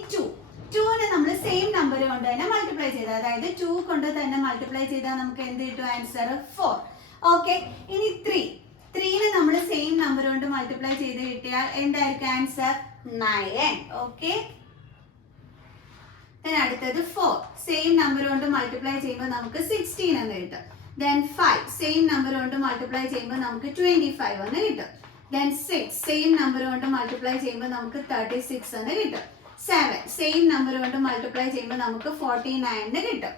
2നെ നമ്മൾ സെയിം നമ്പർ കൊണ്ട് തന്നെ മൾട്ടിപ്ലൈ ചെയ്താൽ, അതായത് 2 കൊണ്ട് തന്നെ മൾട്ടിപ്ലൈ ചെയ്താൽ നമുക്ക് എന്ത് കിട്ടും? ആൻസർ 4. ഓക്കെ, ഇനി 3നെ നമ്മൾ സെയിം നമ്പർ കൊണ്ട് മൾട്ടിപ്ലൈ ചെയ്ത് കിട്ടിയാൽ എന്തായിരിക്കും ആൻസർ? 9. ഓക്കെ, അടുത്തത് 4 സെയിം നമ്പർ കൊണ്ട് മൾട്ടിപ്ലൈ ചെയ്യുമ്പോൾ നമുക്ക് 16 എന്ന് കിട്ടും. ദെൻ 5 സെയിം നമ്പർ കൊണ്ട് മൾട്ടിപ്ലൈ ചെയ്യുമ്പോൾ നമുക്ക് 25 എന്ന് കിട്ടും. ദെൻ 6 സെയിം നമ്പർ കൊണ്ട് മൾട്ടിപ്ലൈ ചെയ്യുമ്പോൾ നമുക്ക് 36 എന്ന് കിട്ടും. 7 സെയിം നമ്പർ കൊണ്ട് മൾട്ടിപ്ലൈ ചെയ്യുമ്പോൾ നമുക്ക് 49 എന്ന് കിട്ടും.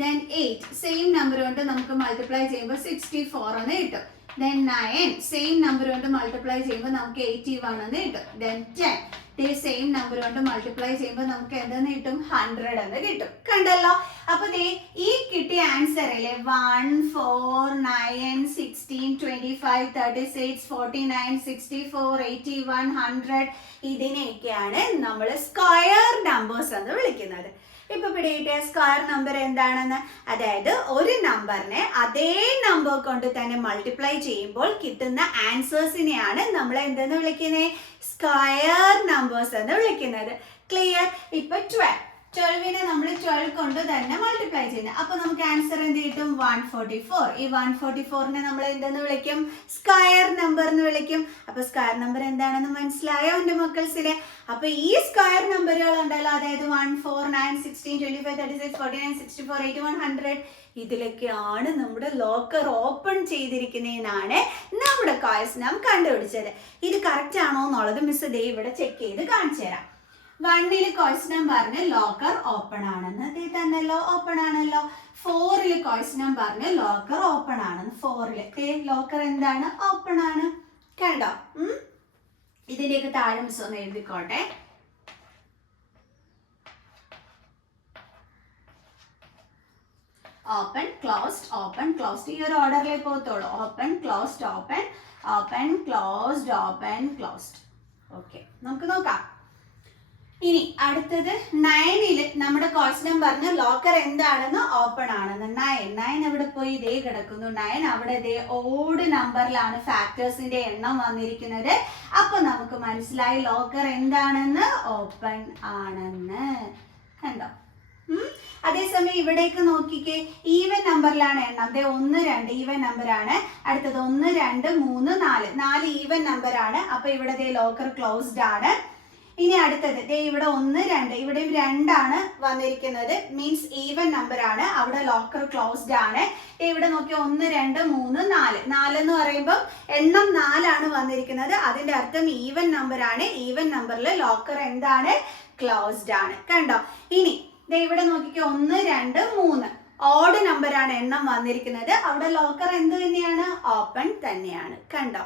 Then 8 സെയിം നമ്പർ കൊണ്ട് നമുക്ക് മൾട്ടിപ്ലൈ ചെയ്യുമ്പോൾ 64 എന്ന് കിട്ടും. Then 9 സെയിം നമ്പർ കൊണ്ട് മൾട്ടിപ്ലൈ ചെയ്യുമ്പോൾ നമുക്ക് 81 എന്ന് കിട്ടും. Then 10 സെയിം നമ്പർ കൊണ്ട് മൾട്ടിപ്ലൈ ചെയ്യുമ്പോൾ നമുക്ക് എന്തെന്ന് കിട്ടും? 100 എന്ന് കിട്ടും. കണ്ടല്ലോ? അപ്പൊ ഈ കിട്ടിയ ആൻസർ അല്ലേ 1, 4, 9, 16, 25, 36, 49, 64, 81, 100 ഇതിനെയൊക്കെയാണ് നമ്മൾ സ്ക്വയർ നമ്പേഴ്സ് എന്ന് വിളിക്കുന്നത്. ഇപ്പൊ പിടികിട്ടിയ സ്ക്വയർ നമ്പർ എന്താണെന്ന്? അതായത് ഒരു നമ്പറിനെ അതേ നമ്പർ കൊണ്ട് തന്നെ മൾട്ടിപ്ലൈ ചെയ്യുമ്പോൾ കിട്ടുന്ന ആൻസേഴ്സിനെയാണ് നമ്മൾ എന്തെന്ന് വിളിക്കുന്നത്? സ്ക്വയർ നമ്പേഴ്സ് എന്ന് വിളിക്കുന്നത്. ക്ലിയർ? ഇപ്പൊ 12നെ നമ്മൾ 12 കൊണ്ട് തന്നെ മൾട്ടിപ്ലൈ ചെയ്യുന്നത്. അപ്പൊ നമുക്ക് ആൻസർ എന്ത് കിട്ടും? 144. ഈ 144നെ നമ്മൾ എന്തെന്ന് വിളിക്കും? സ്ക്വയർ നമ്പർ എന്ന് വിളിക്കും. അപ്പൊ സ്ക്വയർ നമ്പർ എന്താണെന്ന് മനസ്സിലായോ എന്റെ മക്കൾസിനെ? അപ്പൊ ഈ സ്ക്വയർ നമ്പറുകൾ ഉണ്ടല്ലോ, അതായത് 1, 4, 9, 16, 25, 36, 49, 64, 81, 100, ഇതിലൊക്കെയാണ് നമ്മുടെ ലോക്കർ ഓപ്പൺ ചെയ്തിരിക്കുന്നതെന്നാണ് നമ്മുടെ കോഴ്സ് നാം കണ്ടുപിടിച്ചത്. ഇത് കറക്റ്റ് ആണോ എന്നുള്ളത് മിസ് ദേ ഇവിടെ ചെക്ക് ചെയ്ത് കാണിച്ചു തരാം. 1ൽ ക്വസ്റ്റ്യൻ പറഞ്ഞ് ലോക്കർ ഓപ്പൺ ആണെന്ന്, അതേ തന്നെയല്ലോ, ഓപ്പൺ ആണല്ലോ. 4ൽ ക്വസ്റ്റ്യൻ പറഞ്ഞ് ലോക്കർ ഓപ്പൺ ആണെന്ന്, 4ൽ ലോക്കർ എന്താണ്? ഓപ്പൺ ആണ്. കണ്ടോ? ഇതിന്റെയൊക്കെ താഴെ മിസ് ഒന്ന് എഴുതിക്കോട്ടെ. ഓപ്പൺ ക്ലോസ്ഡ്, ഓപ്പൺ ക്ലോസ്ഡ്, ഈ ഒരു ഓർഡറിലേ പോകത്തുള്ളൂ. Open closed, open, open closed, open closed. Okay, നമുക്ക് നോക്കാം. ഇനി അടുത്തത് 9ൽ നമ്മുടെ ക്വസ്റ്റ്യൻ പറഞ്ഞ ലോക്കർ എന്താണെന്ന്? ഓപ്പൺ ആണെന്ന്. 9 എവിടെ പോയി? ഇതേ കിടക്കുന്നു. 9 അവിടെ ഇതേ ഓഡ് നമ്പറിലാണ് ഫാക്ടേഴ്സിന്റെ എണ്ണം വന്നിരിക്കുന്നത്. അപ്പൊ നമുക്ക് മനസ്സിലായി ലോക്കർ എന്താണെന്ന്? ഓപ്പൺ ആണെന്ന്. കണ്ടോ? അതേസമയം ഇവിടേക്ക് നോക്കിക്കേ, ഈവൻ നമ്പറിലാണ് എണ്ണം. ദേ 1, 2 ഈവൻ നമ്പർ ആണ്. അടുത്തത് 1, 2, 3, 4, 4 ഈവൻ നമ്പർ ആണ്. അപ്പൊ ഇവിടെ ദേ ലോക്കർ ക്ലോസ്ഡ് ആണ്. ഇനി അടുത്തത് ദേ ഇവിടെ 1, 2, ഇവിടെ 2 ആണ് വന്നിരിക്കുന്നത്, മീൻസ് ഈവൻ നമ്പർ ആണ്. അവിടെ ലോക്കർ ക്ലോസ്ഡ് ആണ്. ഇവിടെ നോക്കിയാൽ 1, 2, 3, 4, 4 എന്ന് പറയുമ്പോൾ എണ്ണം 4 ആണ് വന്നിരിക്കുന്നത്. അതിന്റെ അർത്ഥം ഈവൻ നമ്പർ ആണ്. ഈവൻ നമ്പറിൽ ലോക്കർ എന്താണ്? ക്ലോസ്ഡ് ആണ്. കണ്ടോ? ഇനി ദേ ഇവിടെ നോക്കിക്കോ, 1, 2, 3 ഓഡ് നമ്പർ ആണ് എണ്ണം വന്നിരിക്കുന്നത്. അവിടെ ലോക്കർ എന്ത് തന്നെയാണ്? ഓപ്പൺ തന്നെയാണ്. കണ്ടോ?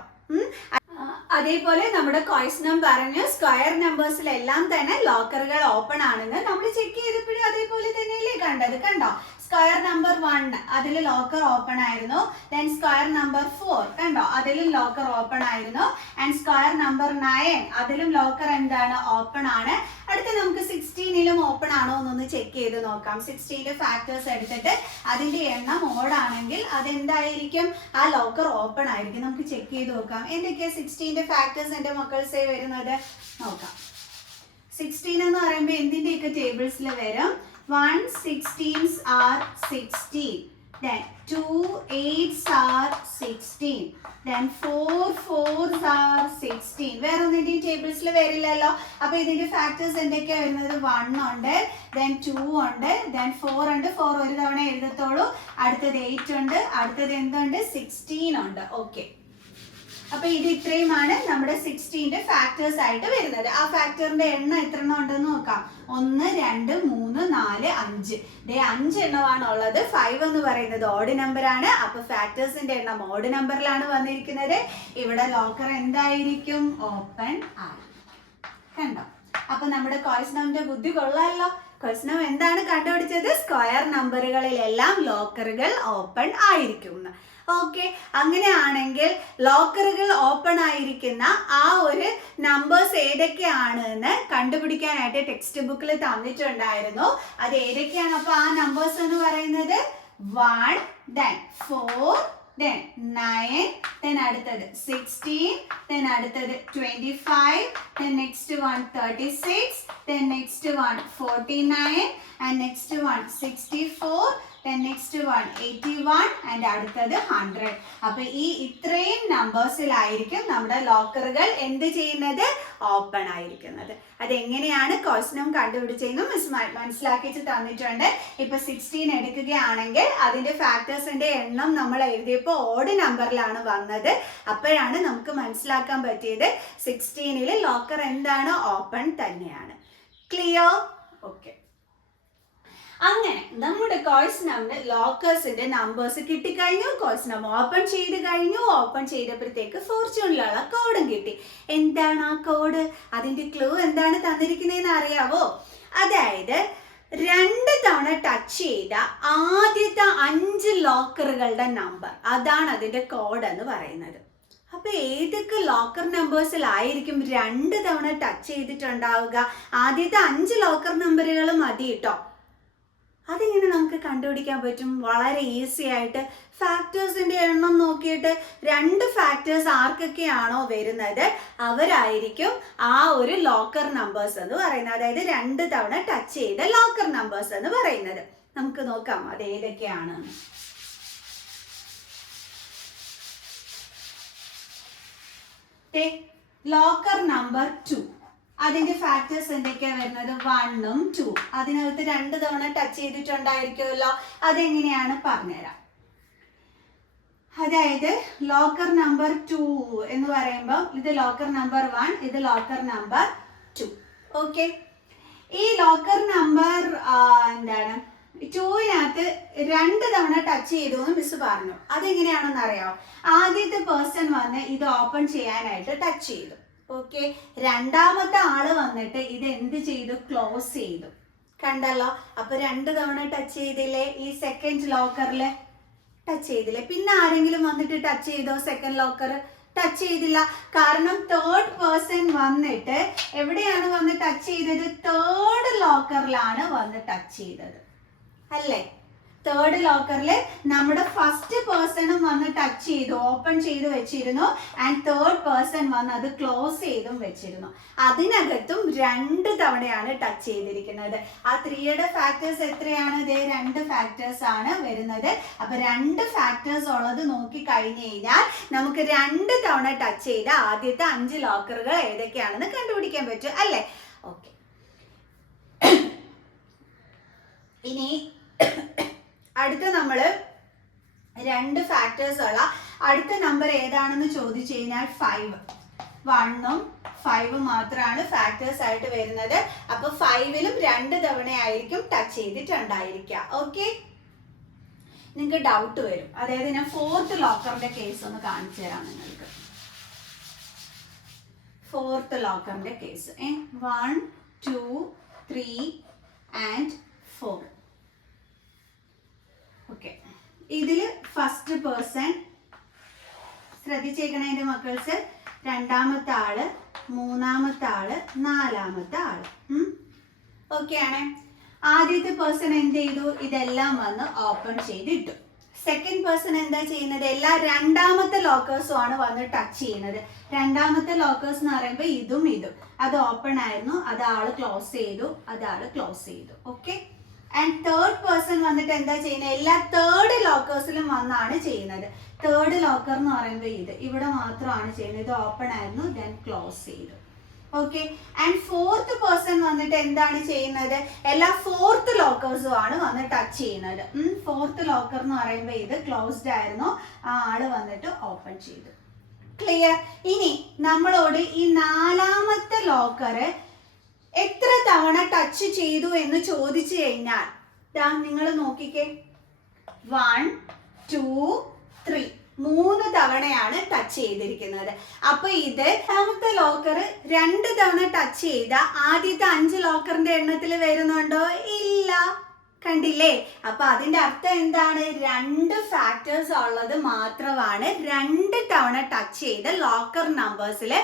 അതേപോലെ നമ്മുടെ ക്വസ്റ്റ്യൻ പറഞ്ഞു സ്ക്വയർ നമ്പേഴ്സിലെല്ലാം തന്നെ ലോക്കറുകൾ ഓപ്പൺ ആണെന്ന് നമ്മൾ ചെക്ക് ചെയ്തപ്പോഴും അതേപോലെ തന്നെയല്ലേ കണ്ടത്? കണ്ടോ? സ്ക്വയർ നമ്പർ 1 അതിൽ ലോക്കർ ഓപ്പൺ ആയിരുന്നു. ദെൻ സ്ക്വയർ നമ്പർ 4 കണ്ടോ, അതിലും ലോക്കർ ഓപ്പൺ ആയിരുന്നു. ആൻഡ് സ്ക്വയർ നമ്പർ 9 അതിലും ലോക്കർ എന്താണ്? ഓപ്പൺ ആണ്. അടുത്ത നമുക്ക് 16ലും ഓപ്പൺ ആണോ എന്നൊന്ന് ചെക്ക് ചെയ്ത് നോക്കാം. 16ന്റെ ഫാക്ടേഴ്സ് എടുത്തിട്ട് അതിന്റെ എണ്ണം ഓഡ് ആണെങ്കിൽ അതെന്തായിരിക്കും? ആ ലോക്കർ ഓപ്പൺ ആയിരിക്കും. നമുക്ക് ചെക്ക് ചെയ്ത് നോക്കാം. എന്തൊക്കെയാ 16ന്റെ ഫാക്ടേഴ്സ് എന്റെ മക്കൾസേ വരുന്നത്? നോക്കാം. 16 എന്ന് പറയുമ്പോൾ എന്തിന്റെയൊക്കെ ടേബിൾസിൽ വരും? 1 16s are 16, then 2 8s are 16, then 4 4s are 16. വേറെ ഒന്നിന്റെയും ടേബിൾസിൽ വരില്ലല്ലോ. അപ്പൊ ഇതിന്റെ ഫാക്ടേഴ്സ് എന്തൊക്കെയാ വരുന്നത്? 1 ഉണ്ട്, then 2 ഉണ്ട്, then 4 ഉണ്ട്. 4 ഒരു തവണ എഴുതത്തോളൂ. അടുത്തത് 8 ഉണ്ട്, അടുത്തത് എന്തുണ്ട്? 16 ഉണ്ട്. ഓക്കെ, അപ്പൊ ഇത് ഇത്രയുമാണ് നമ്മുടെ 16ന്റെ ഫാക്ടേഴ്സ് ആയിട്ട് വരുന്നത്. ആ ഫാക്ടറിന്റെ എണ്ണം എത്ര എണ്ണം ഉണ്ടെന്ന് നോക്കാം. 1 2 3 4 5. 5 എണ്ണമാണ് ഉള്ളത്. 5 എന്ന് പറയുന്നത് ഓഡ് നമ്പർ ആണ്. അപ്പൊ ഫാക്ടേഴ്സിന്റെ എണ്ണം ഓഡ് നമ്പറിലാണ് വന്നിരിക്കുന്നത്. ഇവിടെ ലോക്കർ എന്തായിരിക്കും? ഓപ്പൺ ആണ്. കണ്ടോ? അപ്പൊ നമ്മുടെ ക്വസ്റ്റ്യന്റെ ബുദ്ധി കൊള്ളാമല്ലോ. ക്വസ്റ്റ്യൻ എന്താണ് കണ്ടുപിടിച്ചത്? സ്ക്വയർ നമ്പറുകളിലെല്ലാം ലോക്കറുകൾ ഓപ്പൺ ആയിരിക്കും. ഓക്കെ, അങ്ങനെയാണെങ്കിൽ ലോക്കറുകൾ ഓപ്പൺ ആയിരിക്കുന്ന ആ ഒരു നമ്പേഴ്സ് ഏതൊക്കെയാണ് എന്ന് കണ്ടുപിടിക്കാനായിട്ട് ടെക്സ്റ്റ് ബുക്കിൽ തന്നിട്ടുണ്ടായിരുന്നു. അത് ഏതൊക്കെയാണ്? അപ്പൊ ആ നമ്പേഴ്സ് എന്ന് പറയുന്നത് 1, then 4, then 9, then അടുത്തത് 16, then അടുത്തത് 25, then next one 36, then next one 49, and next one 64, then next one 81, and അടുത്തത് 100. അപ്പൊ ഈ ഇത്രയും നമ്പേഴ്സിലായിരിക്കും നമ്മുടെ ലോക്കറുകൾ എന്ത് ചെയ്യുന്നത്? ഓപ്പൺ ആയിരിക്കുന്നത്. അതെങ്ങനെയാണ് ക്വസ്റ്റ്യൻ കണ്ടുപിടിച്ചതെന്ന് മിസ് മനസ്സിലാക്കിച്ച് തന്നിട്ടുണ്ട്. ഇപ്പൊ 16 എടുക്കുകയാണെങ്കിൽ അതിന്റെ ഫാക്ടേഴ്സിന്റെ എണ്ണം നമ്മൾ എഴുതിയപ്പോൾ ഓഡ് നമ്പറിലാണ് വന്നത്. അപ്പോഴാണ് നമുക്ക് മനസ്സിലാക്കാൻ പറ്റിയത് 16ൽ ലോക്കർ എന്താണ്? ഓപ്പൺ തന്നെയാണ്. ക്ലിയർ? ഓക്കെ, അങ്ങനെ നമ്മുടെ കോഴ്സ് നമ്പർ ലോക്കേഴ്സിന്റെ നമ്പേഴ്സ് കിട്ടിക്കഴിഞ്ഞു. കോഴ്സ് നമ്പർ ഓപ്പൺ ചെയ്ത് കഴിഞ്ഞു. ഓപ്പൺ ചെയ്തപ്പോഴത്തേക്ക് ഫോർച്യൂണിലുള്ള കോഡും കിട്ടി. എന്താണ് ആ കോഡ്? അതിന്റെ ക്ലൂ എന്താണ് തന്നിരിക്കുന്നതെന്ന് അറിയാവോ? അതായത് 2 തവണ ടച്ച് ചെയ്ത ആദ്യത്തെ 5 ലോക്കറുകളുടെ നമ്പർ, അതാണ് അതിന്റെ കോഡ് എന്ന് പറയുന്നത്. അപ്പൊ ഏതൊക്കെ ലോക്കർ നമ്പേഴ്സിലായിരിക്കും 2 തവണ ടച്ച് ചെയ്തിട്ടുണ്ടാവുക? ആദ്യത്തെ 5 ലോക്കർ നമ്പറുകൾ മതി കേട്ടോ. അതെങ്ങനെ നമുക്ക് കണ്ടുപിടിക്കാൻ പറ്റും? വളരെ ഈസി ആയിട്ട് ഫാക്ടേഴ്സിന്റെ എണ്ണം നോക്കിയിട്ട് 2 ഫാക്ടേഴ്സ് ആർക്കൊക്കെയാണോ വരുന്നത് അവരായിരിക്കും ആ ഒരു ലോക്കർ നമ്പേഴ്സ് എന്ന് പറയുന്നത്. അതായത് 2 തവണ ടച്ച് ചെയ്ത ലോക്കർ നമ്പേഴ്സ് എന്ന് പറയുന്നത്. നമുക്ക് നോക്കാം അത് ഏതൊക്കെയാണ്. ലോക്കർ നമ്പർ 2, അതിന്റെ ഫാക്ടേഴ്സ് എന്തൊക്കെയാ വരുന്നത്? 1ഉം 2. അതിനകത്ത് 2 തവണ ടച്ച് ചെയ്തിട്ടുണ്ടായിരിക്കുമല്ലോ. അതെങ്ങനെയാണ് പറഞ്ഞുതരാം. അതായത് ലോക്കർ നമ്പർ 2 എന്ന് പറയുമ്പോൾ ഇത് ലോക്കർ നമ്പർ 1, ഇത് ലോക്കർ നമ്പർ 2. ഓക്കെ, ഈ ലോക്കർ നമ്പർ എന്താണ് 2വിനകത്ത് 2 തവണ ടച്ച് ചെയ്തു എന്ന് മിസ് പറഞ്ഞു. അതെങ്ങനെയാണെന്ന് അറിയാമോ? ആദ്യത്തെ പേഴ്സൺ വന്ന് ഇത് ഓപ്പൺ ചെയ്യാനായിട്ട് ടച്ച് ചെയ്തു. ഓക്കെ, രണ്ടാമത്തെ ആള് വന്നിട്ട് ഇത് എന്ത് ചെയ്തു? ക്ലോസ് ചെയ്തു. കണ്ടല്ലോ, അപ്പൊ 2 തവണ ടച്ച് ചെയ്തില്ലേ? ഈ സെക്കൻഡ് ലോക്കറില് ടച്ച് ചെയ്തില്ലേ? പിന്നെ ആരെങ്കിലും വന്നിട്ട് ടച്ച് ചെയ്തോ? സെക്കൻഡ് ലോക്കർ ടച്ച് ചെയ്തില്ല. കാരണം തേർഡ് പേഴ്സൺ വന്നിട്ട് എവിടെയാണ് വന്ന് ടച്ച് ചെയ്തത്? തേർഡ് ലോക്കറിലാണ് വന്ന് ടച്ച് ചെയ്തത് അല്ലേ? തേർഡ് ലോക്കറിൽ നമ്മുടെ ഫസ്റ്റ് പേഴ്സണും വന്ന് ടച്ച് ചെയ്തു, ഓപ്പൺ ചെയ്ത് വെച്ചിരുന്നു. ആൻഡ് തേർഡ് പേഴ്സൺ വന്ന് അത് ക്ലോസ് ചെയ്തും വെച്ചിരുന്നു. അതിനകത്തും 2 തവണയാണ് ടച്ച് ചെയ്തിരിക്കുന്നത്. ആ 3യുടെ ഫാക്ടേഴ്സ് എത്രയാണ്? ഇതേ 2 ഫാക്ടേഴ്സ് ആണ് വരുന്നത്. അപ്പൊ 2 ഫാക്ടേഴ്സ് ഉള്ളത് നോക്കി കഴിഞ്ഞു കഴിഞ്ഞാൽ നമുക്ക് 2 തവണ ടച്ച് ചെയ്ത ആദ്യത്തെ 5 ലോക്കറുകൾ ഏതൊക്കെയാണെന്ന് കണ്ടുപിടിക്കാൻ പറ്റും അല്ലേ? ഓക്കെ, ഇനി അടുത്ത നമ്മൾ 2 ഫാക്ടേഴ്സ് ഉള്ള അടുത്ത നമ്പർ ഏതാണെന്ന് ചോദിച്ചു കഴിഞ്ഞാൽ 5. 1ഉം 5 മാത്രമാണ് ഫാക്ടേഴ്സ് ആയിട്ട് വരുന്നത്. അപ്പൊ 5ലും 2 തവണയായിരിക്കും ടച്ച് ചെയ്തിട്ടുണ്ടായിരിക്കുക. ഓക്കെ, നിങ്ങൾക്ക് ഡൗട്ട് വരും. അതായത് ഞാൻ 4th ലോക്കറിന്റെ കേസ് ഒന്ന് കാണിച്ചു തരാം നിങ്ങൾക്ക്. 4th ലോക്കറിന്റെ കേസ് 1, 2, 3 and 4. ഓക്കെ, ഇതില് ഫസ്റ്റ് പേഴ്സൺ ശ്രദ്ധിച്ചേക്കണേ എൻ്റെ മക്കൾസ്. രണ്ടാമത്തെ ആള്, മൂന്നാമത്തെ ആള്, നാലാമത്തെ ആള്. ഓക്കെ ആണ്. ആദ്യത്തെ പേഴ്സൺ എന്ത് ചെയ്തു? ഇതെല്ലാം വന്ന് ഓപ്പൺ ചെയ്തിട്ടു. സെക്കൻഡ് പേഴ്സൺ എന്താ ചെയ്യുന്നത്? എല്ലാ രണ്ടാമത്തെ ലോക്കേഴ്സും ആണ് വന്ന് ടച്ച് ചെയ്യുന്നത്. രണ്ടാമത്തെ ലോക്കേഴ്സ് എന്ന് പറയുമ്പോൾ ഇതും ഇതും അത് ഓപ്പൺ ആയിരുന്നു, അത് ആള് ക്ലോസ് ചെയ്തു, അത് ആള് ക്ലോസ് ചെയ്തു. ഓക്കെ, ആൻഡ് തേർഡ് പേഴ്സൺ വന്നിട്ട് എന്താ ചെയ്യുന്നത്? എല്ലാ തേർഡ് ലോക്കേഴ്സിലും വന്നാണ് ചെയ്യുന്നത്. തേർഡ് ലോക്കർ എന്ന് പറയുമ്പോൾ ഇത് ഇവിടെ മാത്രമാണ് ചെയ്യുന്നത്. ഇത് ഓപ്പൺ ആയിരുന്നു, ദെൻ ക്ലോസ് ചെയ്തു. ഓക്കെ, ആൻഡ് ഫോർത്ത് പേഴ്സൺ വന്നിട്ട് എന്താണ് ചെയ്യുന്നത്? എല്ലാ ഫോർത്ത് ലോക്കേഴ്സും ആണ് വന്ന് ടച്ച് ചെയ്യുന്നത്. ഫോർത്ത് ലോക്കർ എന്ന് പറയുമ്പോൾ ഇത് ക്ലോസ്ഡ് ആയിരുന്നു, ആ ആള് വന്നിട്ട് ഓപ്പൺ ചെയ്തു. ക്ലിയർ? ഇനി നമ്മളോട് ഈ നാലാമത്തെ ലോക്കർ എത്ര തവണ ടച്ച് ചെയ്തു എന്ന് ചോദിച്ചു കഴിഞ്ഞാൽ നിങ്ങൾ നോക്കിക്കേ, 1, 2, 3 3 തവണയാണ് ടച്ച് ചെയ്തിരിക്കുന്നത്. അപ്പൊ ഇത് രണ്ടാമത്തെ ലോക്കർ 2 തവണ ടച്ച് ചെയ്ത ആദ്യത്തെ 5 ലോക്കറിന്റെ എണ്ണത്തിൽ വരുന്നുണ്ടോ? ഇല്ല. കണ്ടില്ലേ? അപ്പൊ അതിന്റെ അർത്ഥം എന്താണ്? 2 ഫാക്ടേഴ്സ് ഉള്ളത് മാത്രമാണ് 2 തവണ ടച്ച് ചെയ്ത ലോക്കർ നമ്പേഴ്സിൽ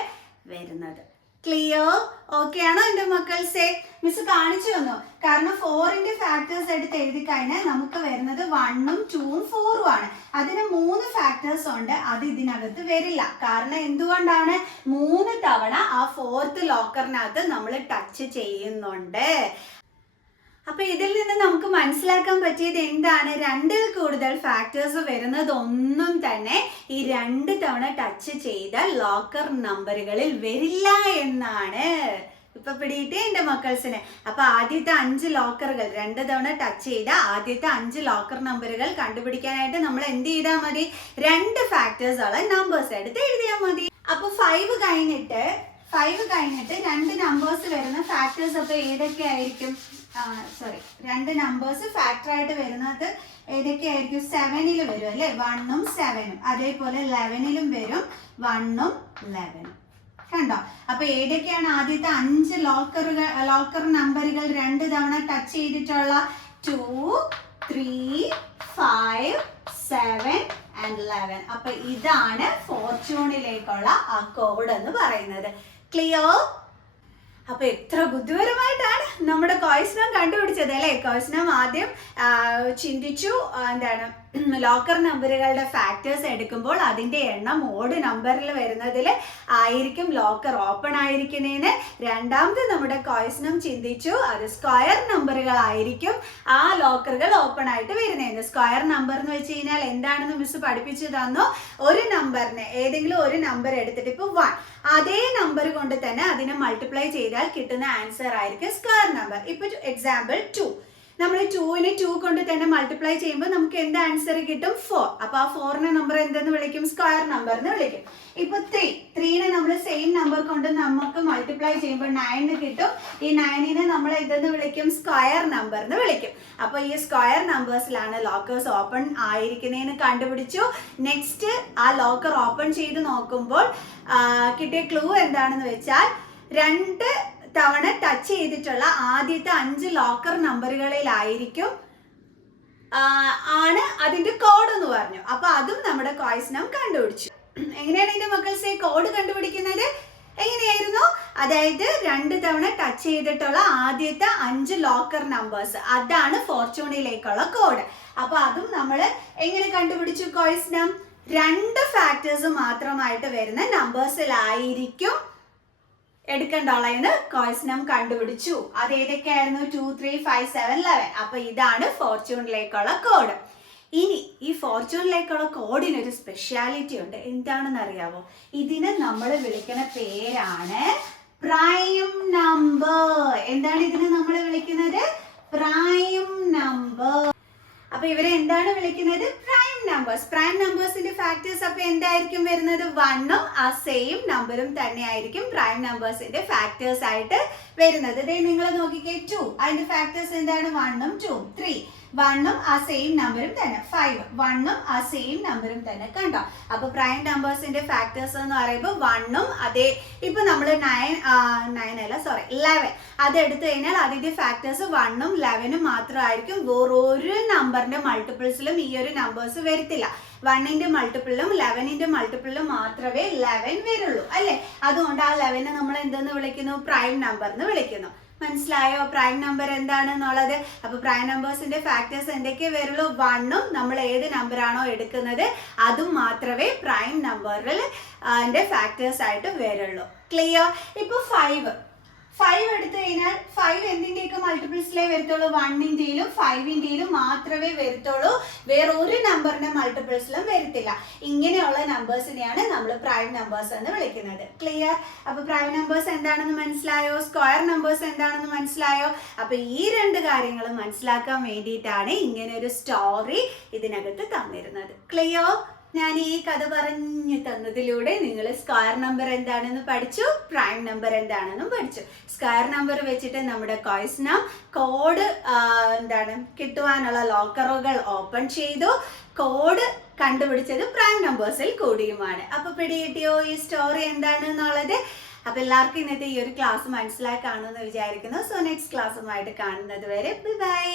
വരുന്നത്. ക്ലിയർ? ഓക്കെ ആണോ എൻ്റെ മക്കൾസേ? മിസ് കാണിച്ചു തന്നു. കാരണം 4ന്റെ ഫാക്ടേഴ്സ് എടുത്ത് എഴുതി കഴിഞ്ഞാൽ നമുക്ക് വരുന്നത് 1ഉം 2ഉം 4ഉം ആണ്. അതിന് 3 ഫാക്ടേഴ്സ് ഉണ്ട്, അത് ഇതിനകത്ത് വരില്ല. കാരണം എന്തുകൊണ്ടാണ്? 3 തവണ ആ 4th ലോക്കറിനകത്ത് നമ്മൾ ടച്ച് ചെയ്യുന്നുണ്ട്. അപ്പൊ ഇതിൽ നിന്ന് നമുക്ക് മനസ്സിലാക്കാൻ പറ്റിയത് എന്താണ്? 2ൽ കൂടുതൽ ഫാക്ടേഴ്സ് വരുന്നത് ഒന്നും തന്നെ ഈ 2 തവണ ടച്ച് ചെയ്ത ലോക്കർ നമ്പറുകളിൽ വരില്ല എന്നാണ്. ഇപ്പൊ പിടിയിട്ടേ എൻ്റെ മക്കൾസിന്. അപ്പൊ ആദ്യത്തെ 5 ലോക്കറുകൾ 2 തവണ ടച്ച് ചെയ്ത ആദ്യത്തെ 5 ലോക്കർ നമ്പറുകൾ കണ്ടുപിടിക്കാനായിട്ട് നമ്മൾ എന്ത് ചെയ്താൽ മതി? 2 ഫാക്ടേഴ്സ് ഉള്ള നമ്പേഴ്സ് എടുത്ത് എഴുതിയാൽ മതി. അപ്പൊ 5 കഴിഞ്ഞിട്ട് 2 നമ്പേഴ്സ് വരുന്ന ഫാക്ടേഴ്സ് അപ്പൊ ഏതൊക്കെ ആയിരിക്കും? 2 നമ്പേഴ്സ് ഫാക്ടർ ആയിട്ട് വരുന്നത് ഏതൊക്കെയായിരിക്കും? 7ൽ വരും അല്ലേ? 1ഉം 7ഉം. അതേപോലെ 11ലും വരും 1ഉം 11ഉം. കണ്ടോ? അപ്പൊ ഏതൊക്കെയാണ് ആദ്യത്തെ 5 ലോക്കർ നമ്പറുകൾ 2 തവണ ടച്ച് ചെയ്തിട്ടുള്ള? 2, 3, 5, 7 and 11. അപ്പൊ ഇതാണ് ഫോർച്യൂണിലേക്കുള്ള ആ കോഡ് എന്ന് പറയുന്നത്. ക്ലിയർ? അപ്പൊ എത്ര ബുദ്ധിപരമായിട്ടാണ് നമ്മുടെ കോയിസ്നം കണ്ടുപിടിച്ചത് അല്ലെ. കോയിസ്നം ആദ്യം ചിന്തിച്ചു എന്താണ് ലോക്കർ നമ്പറുകളുടെ ഫാക്ടേഴ്സ് എടുക്കുമ്പോൾ അതിന്റെ എണ്ണം ഓഡ് നമ്പറിൽ വരുന്നതിൽ ആയിരിക്കും ലോക്കർ ഓപ്പൺ ആയിരിക്കുന്നതിന്. രണ്ടാമത് നമ്മുടെ കോയിസ്നം ചിന്തിച്ചു അത് സ്ക്വയർ നമ്പറുകളായിരിക്കും ആ ലോക്കറുകൾ ഓപ്പൺ ആയിട്ട് വരുന്നതെന്ന്. സ്ക്വയർ നമ്പർ എന്ന് വെച്ച് കഴിഞ്ഞാൽ എന്താണെന്ന് മിസ് പഠിപ്പിച്ചു തന്നു. ഒരു നമ്പറിന് ഏതെങ്കിലും ഒരു നമ്പർ എടുത്തിട്ട് ഇപ്പൊ 1 അതേ നമ്പർ കൊണ്ട് തന്നെ അതിനെ മൾട്ടിപ്ലൈ ചെയ്താൽ കിട്ടുന്ന ആൻസർ ആയിരിക്കും സ്ക്വയർ നമ്പർ. ഇപ്പൊ എക്സാമ്പിൾ 2 നമ്മൾ 2നെ 2 കൊണ്ട് തന്നെ മൾട്ടിപ്ലൈ ചെയ്യുമ്പോൾ നമുക്ക് എന്ത് ആൻസർ കിട്ടും 4. അപ്പൊ ആ 4നെ നമ്പർ എന്തെന്ന് വിളിക്കും സ്ക്വയർ നമ്പർ എന്ന് വിളിക്കും. ഇപ്പൊ 3നെ നമ്മൾ സെയിം നമ്പർ കൊണ്ട് നമുക്ക് മൾട്ടിപ്ലൈ ചെയ്യുമ്പോൾ 9 കിട്ടും. ഈ 9നെ നമ്മൾ എന്തെന്ന് വിളിക്കും സ്ക്വയർ നമ്പർ എന്ന് വിളിക്കും. അപ്പൊ ഈ സ്ക്വയർ നമ്പേഴ്സിലാണ് ലോക്കേഴ്സ് ഓപ്പൺ ആയിരിക്കുന്നതെന്ന് കണ്ടുപിടിച്ചു. നെക്സ്റ്റ് ആ ലോക്കർ ഓപ്പൺ ചെയ്ത് നോക്കുമ്പോൾ കിട്ടിയ ക്ലൂ എന്താണെന്ന് വെച്ചാൽ 2 തവണ ടച്ച് ചെയ്തിട്ടുള്ള ആദ്യത്തെ 5 ലോക്കർ നമ്പറുകളിലായിരിക്കും ആണ് അതിന്റെ കോഡ് എന്ന് പറഞ്ഞു. അപ്പൊ അതും നമ്മുടെ കോയിസ്നം കണ്ടുപിടിച്ചു. എങ്ങനെയാണ് എന്റെ മക്കൾസെ കോഡ് കണ്ടുപിടിക്കുന്നത്? എങ്ങനെയായിരുന്നു? അതായത് 2 തവണ ടച്ച് ചെയ്തിട്ടുള്ള ആദ്യത്തെ 5 ലോക്കർ നമ്പേഴ്സ് അതാണ് ഫോർച്യൂണിലേക്കുള്ള കോഡ്. അപ്പൊ അതും നമ്മൾ എങ്ങനെ കണ്ടുപിടിച്ചു? കോയിസ്നം 2 ഫാക്ടേഴ്സ് മാത്രമായിട്ട് വരുന്ന നമ്പേഴ്സിലായിരിക്കും എടുക്കണ്ടുള്ളതെന്ന് കോയിസ്നം കണ്ടുപിടിച്ചു. അത് ഏതൊക്കെയായിരുന്നു? 2, 3, 5, 7, 11. അപ്പൊ ഇതാണ് ഫോർച്യൂണിലേക്കുള്ള കോഡ്. ഇനി ഈ ഫോർച്യൂണിലേക്കുള്ള കോഡിനൊരു സ്പെഷ്യാലിറ്റി ഉണ്ട്. എന്താണെന്ന് അറിയാവോ? ഇതിനെ നമ്മൾ വിളിക്കുന്ന പേരാണ് പ്രൈം നമ്പർ. എന്താണ് ഇതിനെ നമ്മൾ വിളിക്കുന്നത്? Prime number. അപ്പൊ ഇവരെ എന്താണ് വിളിക്കുന്നത്? Prime numbers. പ്രൈം നമ്പേഴ്സിന്റെ ഫാക്ടേഴ്സ് അപ്പൊ എന്തായിരിക്കും വരുന്നത്? 1ഉം ആ സെയിം നമ്പറും തന്നെ ആയിരിക്കും പ്രൈം നമ്പേഴ്സിന്റെ ഫാക്ടേഴ്സ് ആയിട്ട് വരുന്നത്. ഇതേ നിങ്ങൾ നോക്കിക്കേ 2 അതിന്റെ ഫാക്ടേഴ്സ് എന്താണ്? 1ഉം 2ഉം. 3 1ഉം ആ സെയിം നമ്പറും തന്നെ. 5 1ഉം ആ സെയിം നമ്പറും തന്നെ. കണ്ടോ? അപ്പൊ പ്രൈം നമ്പേഴ്സിന്റെ ഫാക്ടേഴ്സ് എന്ന് പറയുമ്പോൾ 1ഉം അതേ. ഇപ്പൊ നമ്മൾ 11 അത് എടുത്തു കഴിഞ്ഞാൽ അതിന്റെ ഫാക്ടേഴ്സ് 1ഉം 11ഉം മാത്രമായിരിക്കും. വേറൊരു നമ്പറിന്റെ മൾട്ടിപ്പിൾസിലും ഈ ഒരു നമ്പേഴ്സ് വരത്തില്ല. 1ന്റെ മൾട്ടിപ്പിളിലും 11ന്റെ മൾട്ടിപ്പിളിലും മാത്രമേ 11 വരുള്ളൂ അല്ലെ. അതുകൊണ്ട് ആ 11നെ നമ്മൾ എന്തെന്ന് വിളിക്കുന്നു? പ്രൈം നമ്പർ എന്ന് വിളിക്കുന്നു. മനസ്സിലായോ പ്രൈം നമ്പർ എന്താണെന്നുള്ളത്? അപ്പൊ പ്രൈം നമ്പേഴ്സിന്റെ ഫാക്ടേഴ്സ് എന്തൊക്കെ വരുള്ളൂ? 1ഉം നമ്മൾ ഏത് നമ്പറാണോ എടുക്കുന്നത് അതും മാത്രമേ പ്രൈം നമ്പറിൽ ഫാക്ടേഴ്സ് ആയിട്ട് വരുള്ളൂ. ക്ലിയർ? ഇപ്പൊ 5 എടുത്തു കഴിഞ്ഞാൽ 5 എന്തിന്റെയൊക്കെ മൾട്ടിപ്പിൾസിലേ വരത്തുള്ളൂ? 1ന്റെയിലും 5ന്റെയിലും മാത്രമേ വരത്തുള്ളൂ. വേറെ ഒരു നമ്പറിന്റെ മൾട്ടിപ്പിൾസിലും വരത്തില്ല. ഇങ്ങനെയുള്ള നമ്പേഴ്സിനെയാണ് നമ്മൾ പ്രൈം നമ്പേഴ്സ് എന്ന് വിളിക്കുന്നത്. ക്ലിയർ? അപ്പൊ പ്രൈം നമ്പേഴ്സ് എന്താണെന്ന് മനസ്സിലായോ? സ്ക്വയർ നമ്പേഴ്സ് എന്താണെന്ന് മനസ്സിലായോ? അപ്പൊ ഈ 2 കാര്യങ്ങൾ മനസ്സിലാക്കാൻ വേണ്ടിയിട്ടാണ് ഇങ്ങനെ ഒരു സ്റ്റോറി ഇതിനകത്ത് തന്നിരുന്നത്. ക്ലിയർ? ഞാൻ ഈ കഥ പറഞ്ഞു തന്നതിലൂടെ നിങ്ങൾ സ്ക്വയർ നമ്പർ എന്താണെന്ന് പഠിച്ചു, പ്രൈം നമ്പർ എന്താണെന്നും പഠിച്ചു. സ്ക്വയർ നമ്പർ വെച്ചിട്ട് നമ്മുടെ കോയിസ്നം കോഡ് കിട്ടുവാനുള്ള ലോക്കറുകൾ ഓപ്പൺ ചെയ്തു. കോഡ് കണ്ടുപിടിച്ചത് പ്രൈം നമ്പേഴ്സിൽ കൂടിയുമാണ്. അപ്പൊ പിടികിട്ടിയോ ഈ സ്റ്റോറി എന്താണെന്നുള്ളത്? അപ്പൊ എല്ലാവർക്കും ഇന്നത്തെ ഈ ഒരു ക്ലാസ് മനസ്സിലായി കാണുമെന്ന് വിചാരിക്കുന്നു. സോ നെക്സ്റ്റ് ക്ലാസ്സുമായിട്ട് കാണുന്നത് വരെ ബൈ.